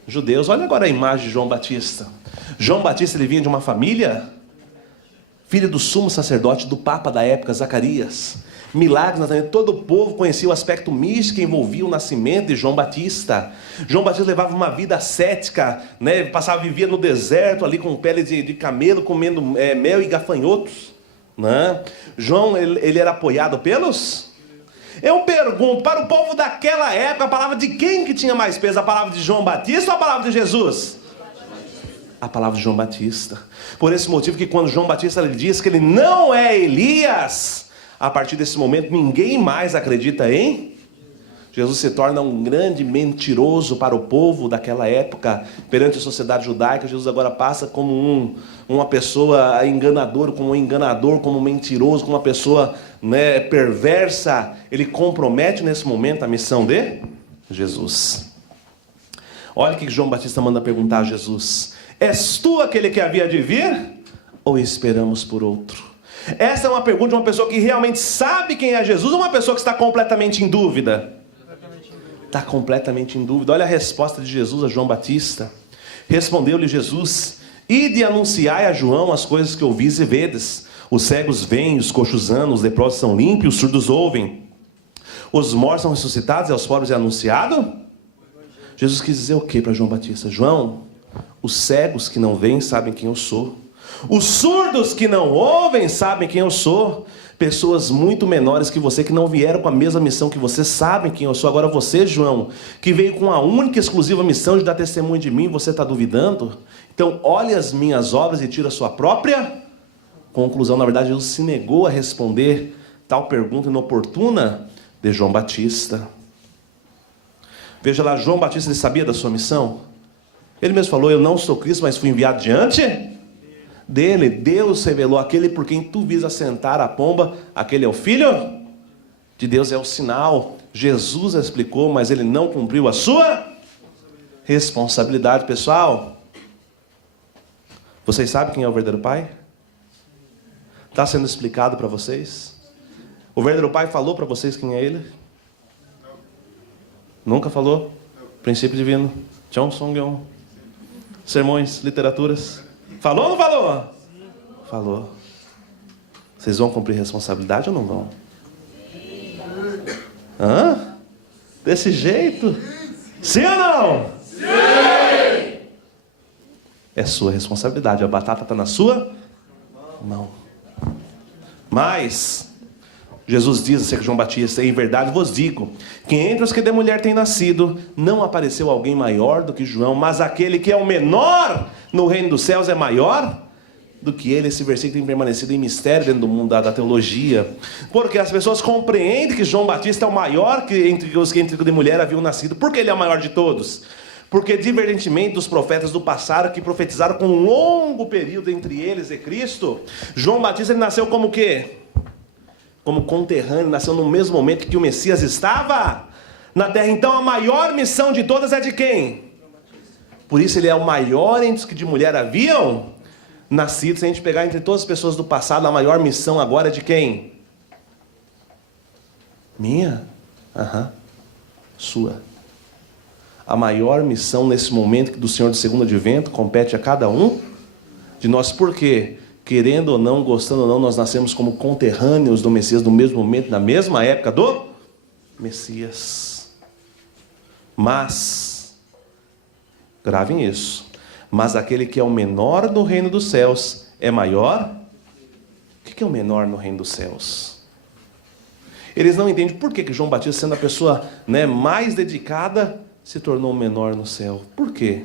judeus. Olha agora a imagem de João Batista. João Batista ele vinha de uma família, filho do sumo sacerdote, do papa da época, Zacarias. Milagres, Nazareno, todo o povo conhecia o aspecto místico que envolvia o nascimento de João Batista. João Batista levava uma vida ascética, né? Vivia no deserto ali com pele de camelo, comendo mel e gafanhotos, né? João ele era apoiado pelos... Eu pergunto, para o povo daquela época, a palavra de quem que tinha mais peso? A palavra de João Batista ou a palavra de Jesus? A palavra de João Batista. Por esse motivo que quando João Batista ele diz que ele não é Elias... A partir desse momento, ninguém mais acredita em Jesus. Se torna um grande mentiroso para o povo daquela época, perante a sociedade judaica. Jesus agora passa como uma pessoa enganadora, como um enganador, como um mentiroso, como uma pessoa, né, perversa. Ele compromete nesse momento a missão de Jesus. Olha o que João Batista manda perguntar a Jesus: és tu aquele que havia de vir, ou esperamos por outro? Essa é uma pergunta de uma pessoa que realmente sabe quem é Jesus, ou uma pessoa que está completamente em dúvida? Está completamente em dúvida. Olha a resposta de Jesus a João Batista. Respondeu-lhe Jesus: ide e anunciai a João as coisas que ouvis e vedes. Os cegos veem, os coxos andam, os leprosos são limpos, os surdos ouvem. Os mortos são ressuscitados e aos pobres é anunciado? Jesus quis dizer o que para João Batista? João, os cegos que não veem sabem quem eu sou. Os surdos que não ouvem sabem quem eu sou. Pessoas muito menores que você, que não vieram com a mesma missão que você, sabem quem eu sou. Agora você, João, que veio com a única e exclusiva missão de dar testemunho de mim, você está duvidando? Então olhe as minhas obras e tira a sua própria conclusão. Na verdade, Jesus se negou a responder tal pergunta inoportuna de João Batista. Veja lá, João Batista, ele sabia da sua missão? Ele mesmo falou, eu não sou Cristo, mas fui enviado diante dele. Deus revelou aquele por quem tu vis assentar a pomba, aquele é o Filho de Deus, é o sinal. Jesus explicou, mas ele não cumpriu a sua responsabilidade. Pessoal, vocês sabem quem é o verdadeiro Pai? Está sendo explicado para vocês? O verdadeiro Pai falou para vocês quem é Ele? Nunca falou? Princípio divino. John Song-yeon. Sermões, literaturas. Falou ou não falou? Falou. Vocês vão cumprir responsabilidade ou não vão? Hã? Desse jeito? Sim ou não? Sim! É sua responsabilidade. A batata está na sua mão. Mas Jesus diz a ser João Batista, em verdade vos digo, que entre os que de mulher tem nascido, não apareceu alguém maior do que João, mas aquele que é o menor no reino dos céus é maior do que ele. Esse versículo tem permanecido em mistério dentro do mundo da teologia, porque as pessoas compreendem que João Batista é o maior que entre os que de mulher haviam nascido. Por que ele é o maior de todos? Porque divergentemente dos profetas do passado, que profetizaram com um longo período entre eles e Cristo, João Batista ele nasceu como o quê? Como conterrâneo, nasceu no mesmo momento que o Messias estava na terra. Então a maior missão de todas é de quem? Por isso ele é o maior entre os que de mulher haviam nascido. Se a gente pegar entre todas as pessoas do passado, a maior missão agora é de quem? Minha? Sua. A maior missão nesse momento do Senhor do segundo advento compete a cada um de nós. Por quê? Querendo ou não, gostando ou não, nós nascemos como conterrâneos do Messias, no mesmo momento, na mesma época do Messias. Mas, gravem isso, mas aquele que é o menor no reino dos céus é maior. O que é o menor no reino dos céus? Eles não entendem por que João Batista, sendo a pessoa mais dedicada, se tornou menor no céu. Por quê?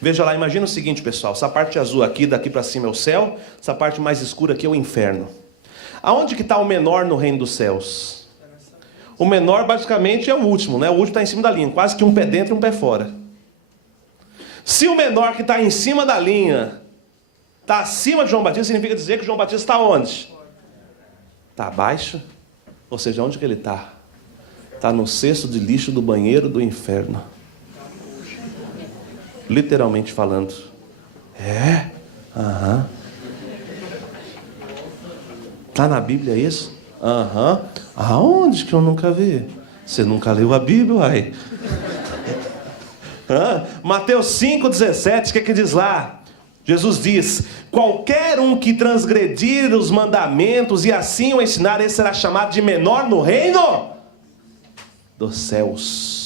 Veja lá, imagina o seguinte, pessoal. Essa parte azul aqui, daqui para cima é o céu. Essa parte mais escura aqui é o inferno. Aonde que está o menor no reino dos céus? O menor basicamente é o último, né? O último está em cima da linha, quase que um pé dentro e um pé fora. Se o menor que está em cima da linha está acima de João Batista, significa dizer que João Batista está onde? Está abaixo? Ou seja, onde que ele está? Está no cesto de lixo do banheiro do inferno. Literalmente falando. Tá na Bíblia isso? Aonde que eu nunca vi? Você nunca leu a Bíblia, uai? Mateus 5,17, o que diz lá? Jesus diz, qualquer um que transgredir os mandamentos e assim o ensinar, esse será chamado de menor no reino dos céus.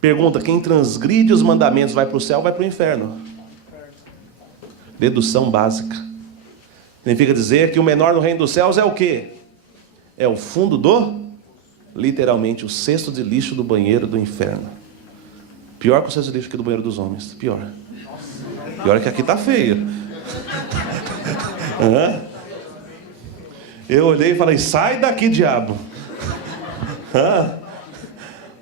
Pergunta, quem transgride os mandamentos vai para o céu ou vai para o inferno? Dedução básica. Significa dizer que o menor no reino dos céus é o quê? É o fundo literalmente, o cesto de lixo do banheiro do inferno. Pior que o cesto de lixo aqui do banheiro dos homens. Pior. Pior é que aqui está feio. Eu olhei e falei, sai daqui, diabo.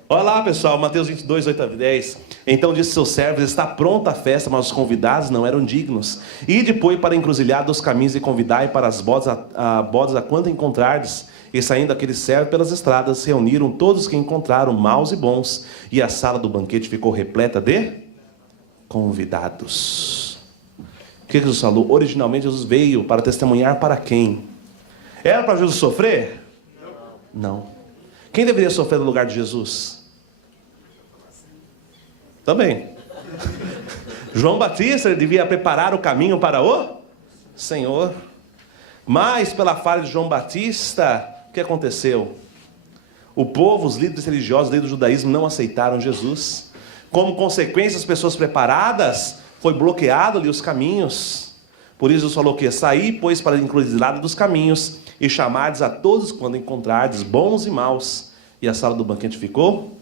Olha lá, pessoal, Mateus 22, 8 a 10. Então disse seus servos, está pronta a festa, mas os convidados não eram dignos. E depois para a encruzilhada dos caminhos e convidai para as bodas a quanto encontrardes. E saindo aqueles servos pelas estradas, reuniram todos que encontraram, maus e bons. E a sala do banquete ficou repleta de convidados. O que Jesus falou? Originalmente Jesus veio para testemunhar para quem? Era para Jesus sofrer? Não. Quem deveria sofrer no lugar de Jesus? Também. João Batista devia preparar o caminho para o Senhor. Mas pela falha de João Batista, o que aconteceu? O povo, os líderes religiosos, os líderes do judaísmo não aceitaram Jesus. Como consequência, as pessoas preparadas, foi bloqueado ali os caminhos. Por isso Jesus falou que saí, pois, para a encruzilhada dos caminhos, e chamades a todos quando encontrardes, bons e maus. E a sala do banquete ficou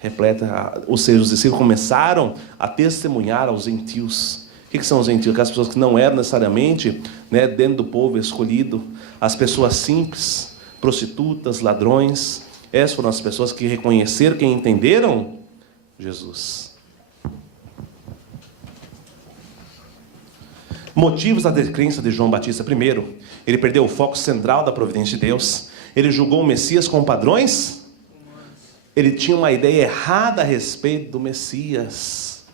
repleta, ou seja, os discípulos começaram a testemunhar aos gentios. O que são os gentios? Aquelas pessoas que não eram necessariamente, né, dentro do povo escolhido, as pessoas simples, prostitutas, ladrões. Essas foram as pessoas que reconheceram, que entenderam Jesus. Motivos da descrença de João Batista. Primeiro, ele perdeu o foco central da providência de Deus. Ele julgou o Messias com padrões. Ele tinha uma ideia errada a respeito do Messias.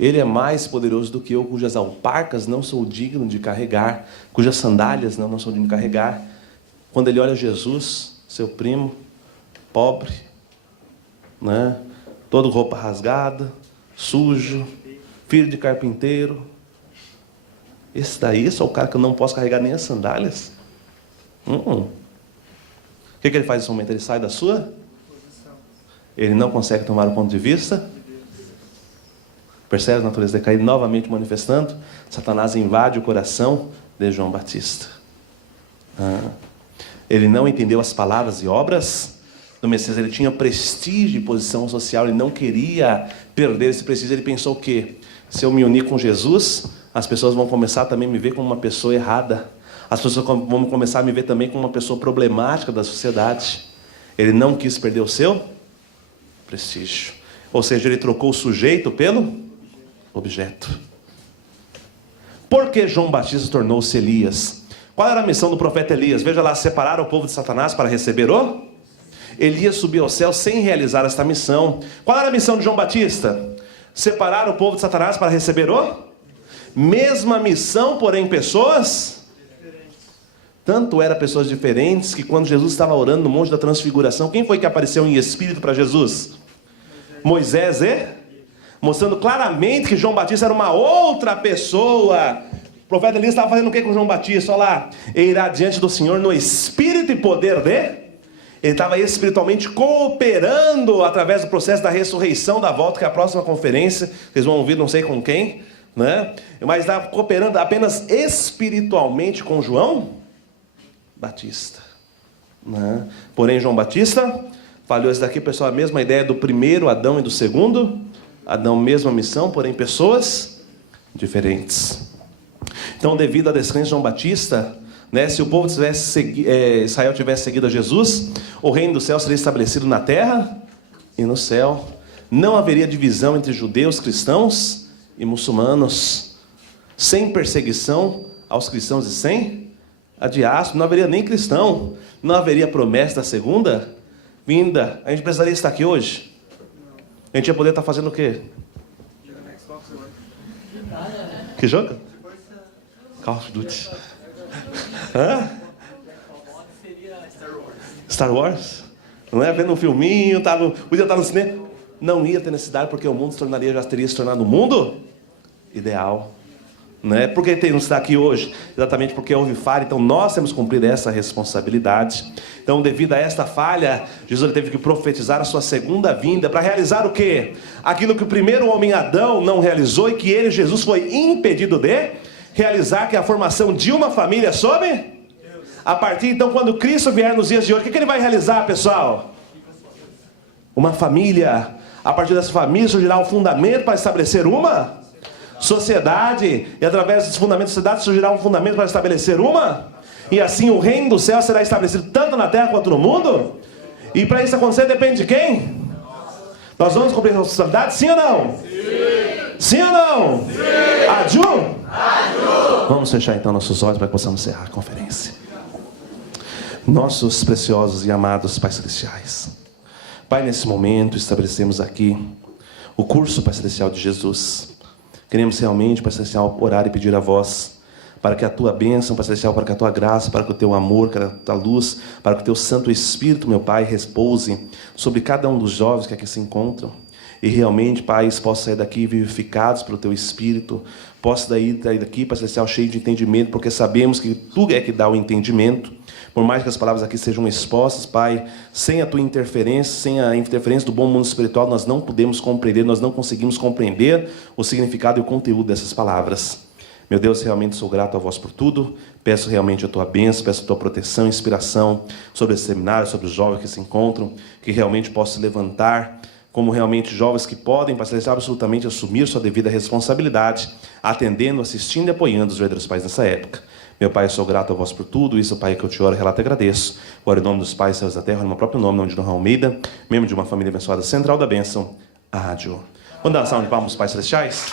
Ele é mais poderoso do que eu, cujas alparcas não sou digno de carregar, cujas sandálias não sou digno de carregar. Quando ele olha Jesus, seu primo, pobre, né? Todo roupa rasgada, sujo, filho de carpinteiro. Esse daí é o cara que eu não posso carregar nem as sandálias. O que ele faz nesse momento? Ele sai da sua? Ele não consegue tomar o ponto de vista. Percebe a natureza decaída novamente manifestando? Satanás invade o coração de João Batista. Ele não entendeu as palavras e obras do Messias. Ele tinha prestígio e posição social. Ele não queria perder esse prestígio. Ele pensou o quê? Se eu me unir com Jesus, as pessoas vão começar também a me ver como uma pessoa errada. As pessoas vão começar a me ver também como uma pessoa problemática da sociedade. Ele não quis perder o seu prestígio. Ou seja, ele trocou o sujeito pelo objeto. Por que João Batista tornou-se Elias? Qual era a missão do profeta Elias? Veja lá, separar o povo de Satanás para receber o... Elias subiu ao céu sem realizar esta missão. Qual era a missão de João Batista? Separar o povo de Satanás para receber o... Mesma missão, porém pessoas... Tanto eram pessoas diferentes que quando Jesus estava orando no Monte da Transfiguração, quem foi que apareceu em espírito para Jesus? Moisés mostrando claramente que João Batista era uma outra pessoa. O profeta Elias estava fazendo o que com João Batista? Olha lá, ele irá diante do Senhor no espírito e poder de... Ele estava espiritualmente cooperando através do processo da ressurreição, da volta, que é a próxima conferência. Vocês vão ouvir não sei com quem, né? Mas estava cooperando apenas espiritualmente com João Batista, né? Porém João Batista falhou. Esse daqui, pessoal, a mesma ideia do primeiro Adão e do segundo Adão, mesma missão, porém pessoas diferentes. Então, devido à descrença de João Batista, né, se o povo Israel tivesse seguido a Jesus, o reino do céu seria estabelecido na terra e no céu. Não haveria divisão entre judeus, cristãos e muçulmanos, sem perseguição aos cristãos e sem a diáspora. Não haveria nem cristão, não haveria promessa da segunda vinda. A gente precisaria estar aqui hoje? A gente ia poder estar fazendo o quê? Que jogo? Call of Duty. Hã? Star Wars? Não é? Vendo um filminho, podia estar no cinema. Não ia ter necessidade, porque o mundo já teria se tornado um mundo ideal. Né? Por que temos que estar aqui hoje? Exatamente porque houve falha. Então nós temos que cumprir essa responsabilidade. Então, devido a esta falha, Jesus teve que profetizar a sua segunda vinda para realizar o quê? Aquilo que o primeiro homem Adão não realizou e que ele, Jesus, foi impedido de realizar, que é a formação de uma família sobre... A partir, então, quando Cristo vier nos dias de hoje, o que ele vai realizar, pessoal? Uma família. A partir dessa família surgirá um fundamento para estabelecer uma sociedade. E através dos fundamentos da sociedade surgirá um fundamento para estabelecer uma... E assim o reino do céu será estabelecido tanto na terra quanto no mundo. E para isso acontecer depende de quem? Nós vamos cumprir a responsabilidade, sim ou não? Sim, sim ou não? Sim. Aju? Aju. Vamos fechar então nossos olhos para que possamos encerrar a conferência. Nossos preciosos e amados Pais Celestiais, Pai, nesse momento estabelecemos aqui o curso Pai Celestial de Jesus. Queremos realmente, Pai Celestial, orar e pedir a vós para que a tua bênção, Pai Celestial, para que a tua graça, para que o teu amor, para que a tua luz, para que o teu Santo Espírito, meu Pai, repouse sobre cada um dos jovens que aqui se encontram. E realmente, Pai, possam sair daqui vivificados pelo teu Espírito. Possam sair daqui, Pai Celestial, cheio de entendimento, porque sabemos que tu é que dá o entendimento. Por mais que as palavras aqui sejam expostas, Pai, sem a tua interferência, sem a interferência do bom mundo espiritual, nós não podemos compreender, nós não conseguimos compreender o significado e o conteúdo dessas palavras. Meu Deus, realmente sou grato a vós por tudo. Peço realmente a tua bênção, peço a tua proteção, inspiração sobre esse seminário, sobre os jovens que se encontram, que realmente possam se levantar como realmente jovens que podem, Pai Celestial, absolutamente assumir sua devida responsabilidade, atendendo, assistindo e apoiando os verdadeiros pais nessa época. Meu Pai, eu sou grato a vós por tudo. Isso, Pai, que eu te oro, relato e agradeço. Oro em nome dos pais, céus da terra, no meu próprio nome, nome de Dom Almeida, membro de uma família abençoada, Central da Bênção, a Rádio. Vamos dar uma salva de palmas aos pais celestiais?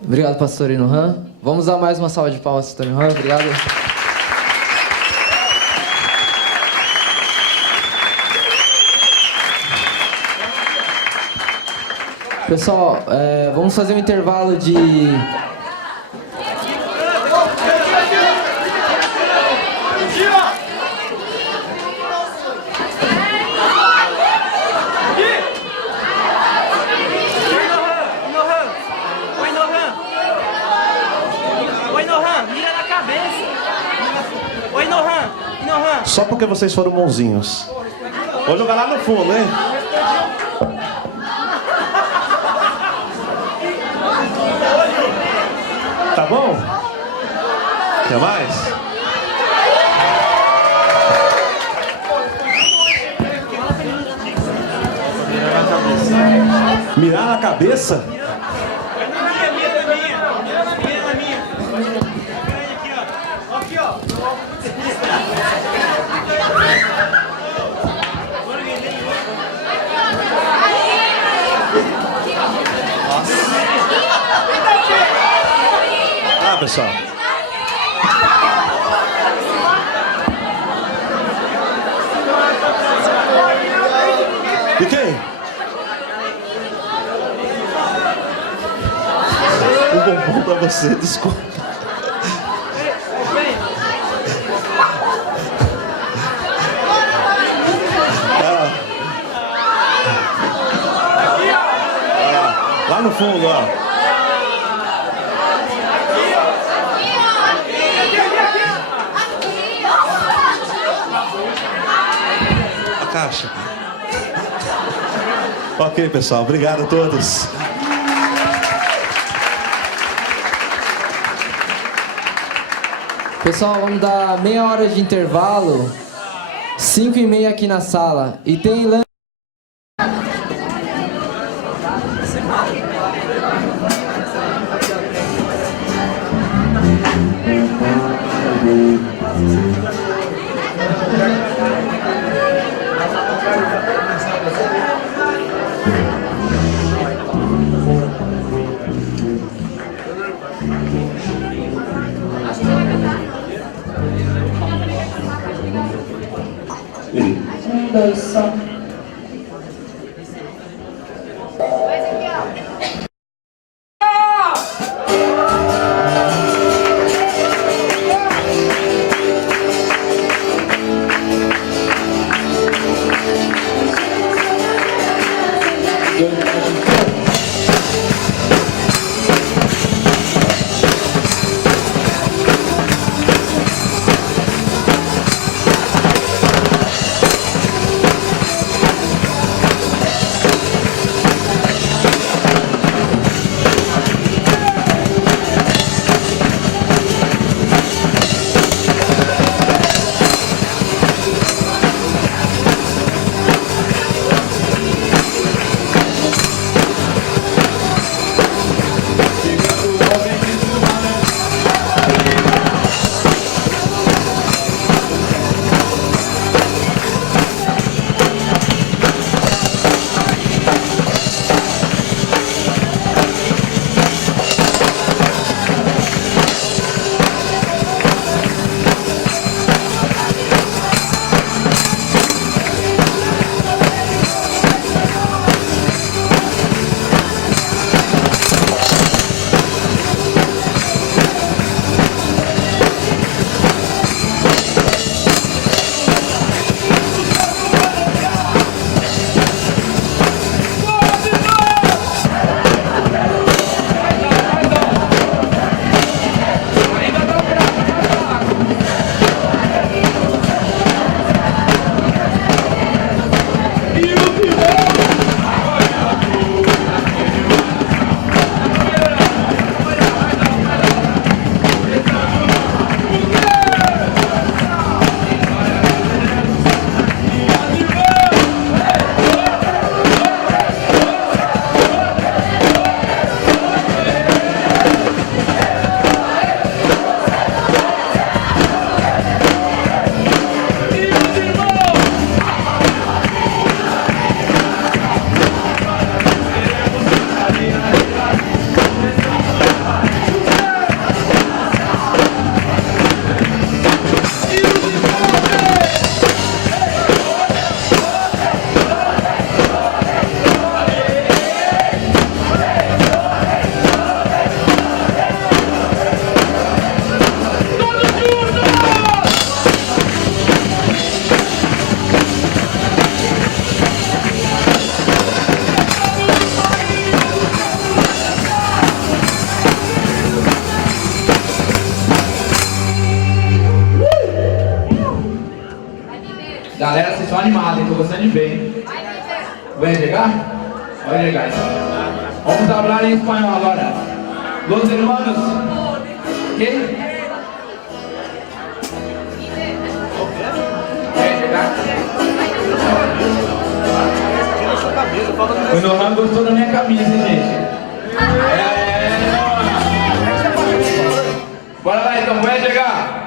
Obrigado, pastor Inohan. Vamos dar mais uma salva de palmas, pastor Inohan. Obrigado. Pessoal, vamos fazer um intervalo de... Só porque vocês foram bonzinhos. Vou jogar lá no fundo, hein? Tá bom? Quer mais? Mirar na cabeça? Ah, pessoal. De quem? Um bombom pra você, desculpa. Lá no fundo, ó. A caixa. Ok, pessoal. Obrigado a todos. Pessoal, vamos dar meia hora de intervalo. 5h30 aqui na sala. E tem lanche. Dois só. de bem. Vai llegar? Vai llegar então. Vamos falar em espanhol agora. Los hermanos. ¿Qué? O Nohan gostou da minha camisa, gente. Bora lá então, vai chegar.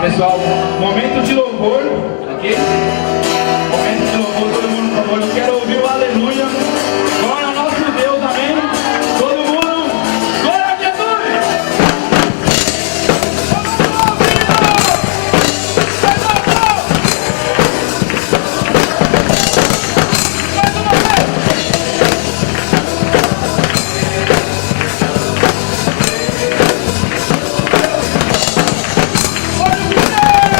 Pessoal, momento de louvor aqui. Momento de louvor, todo mundo, por favor. Eu quero ouvir o aleluia. Glória ao nosso Deus, amém. Todo mundo, glória a Jesus. Olha o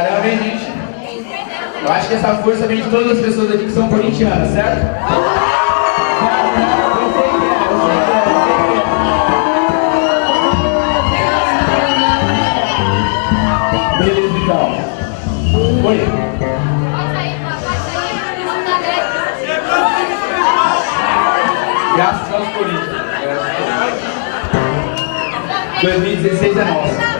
Caramba, hein, gente? Eu acho que essa força vem de todas as pessoas aqui que são corintianas, certo? Eu sei que é. Beleza, então. Oi. Graças aos Corinthians. 2016 é nossa.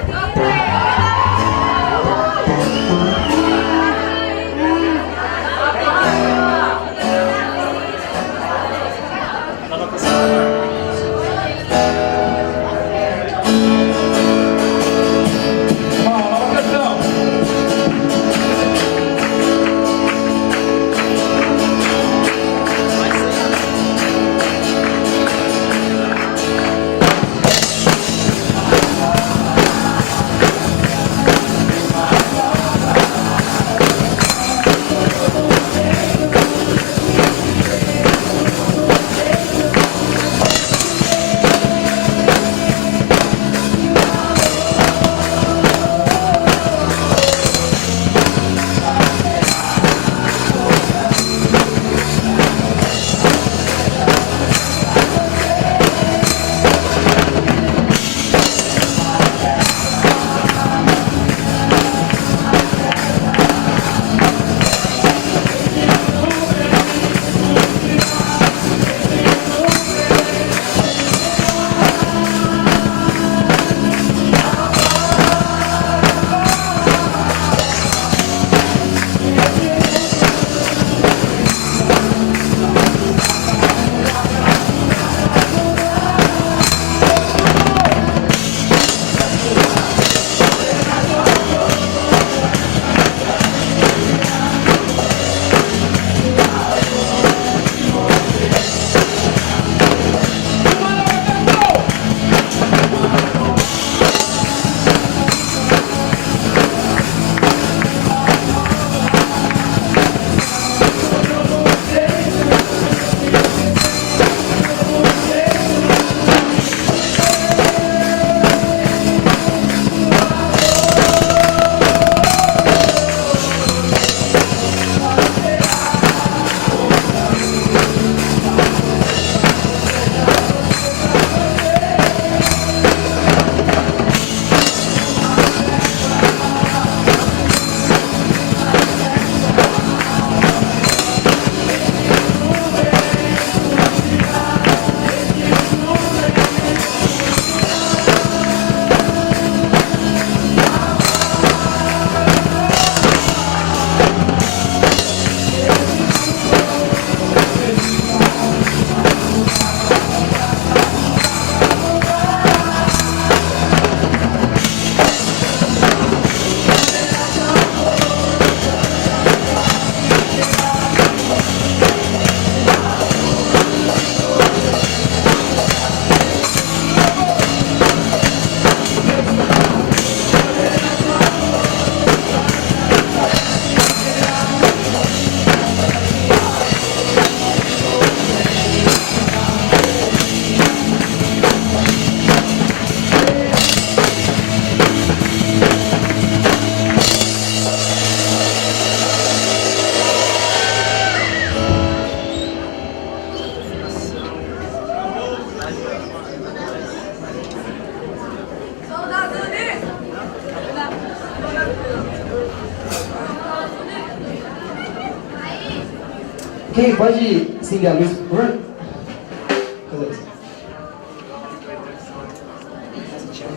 Quem pode acender a luz, por favor?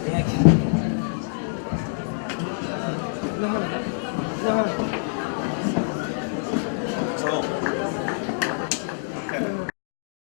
Vem aqui.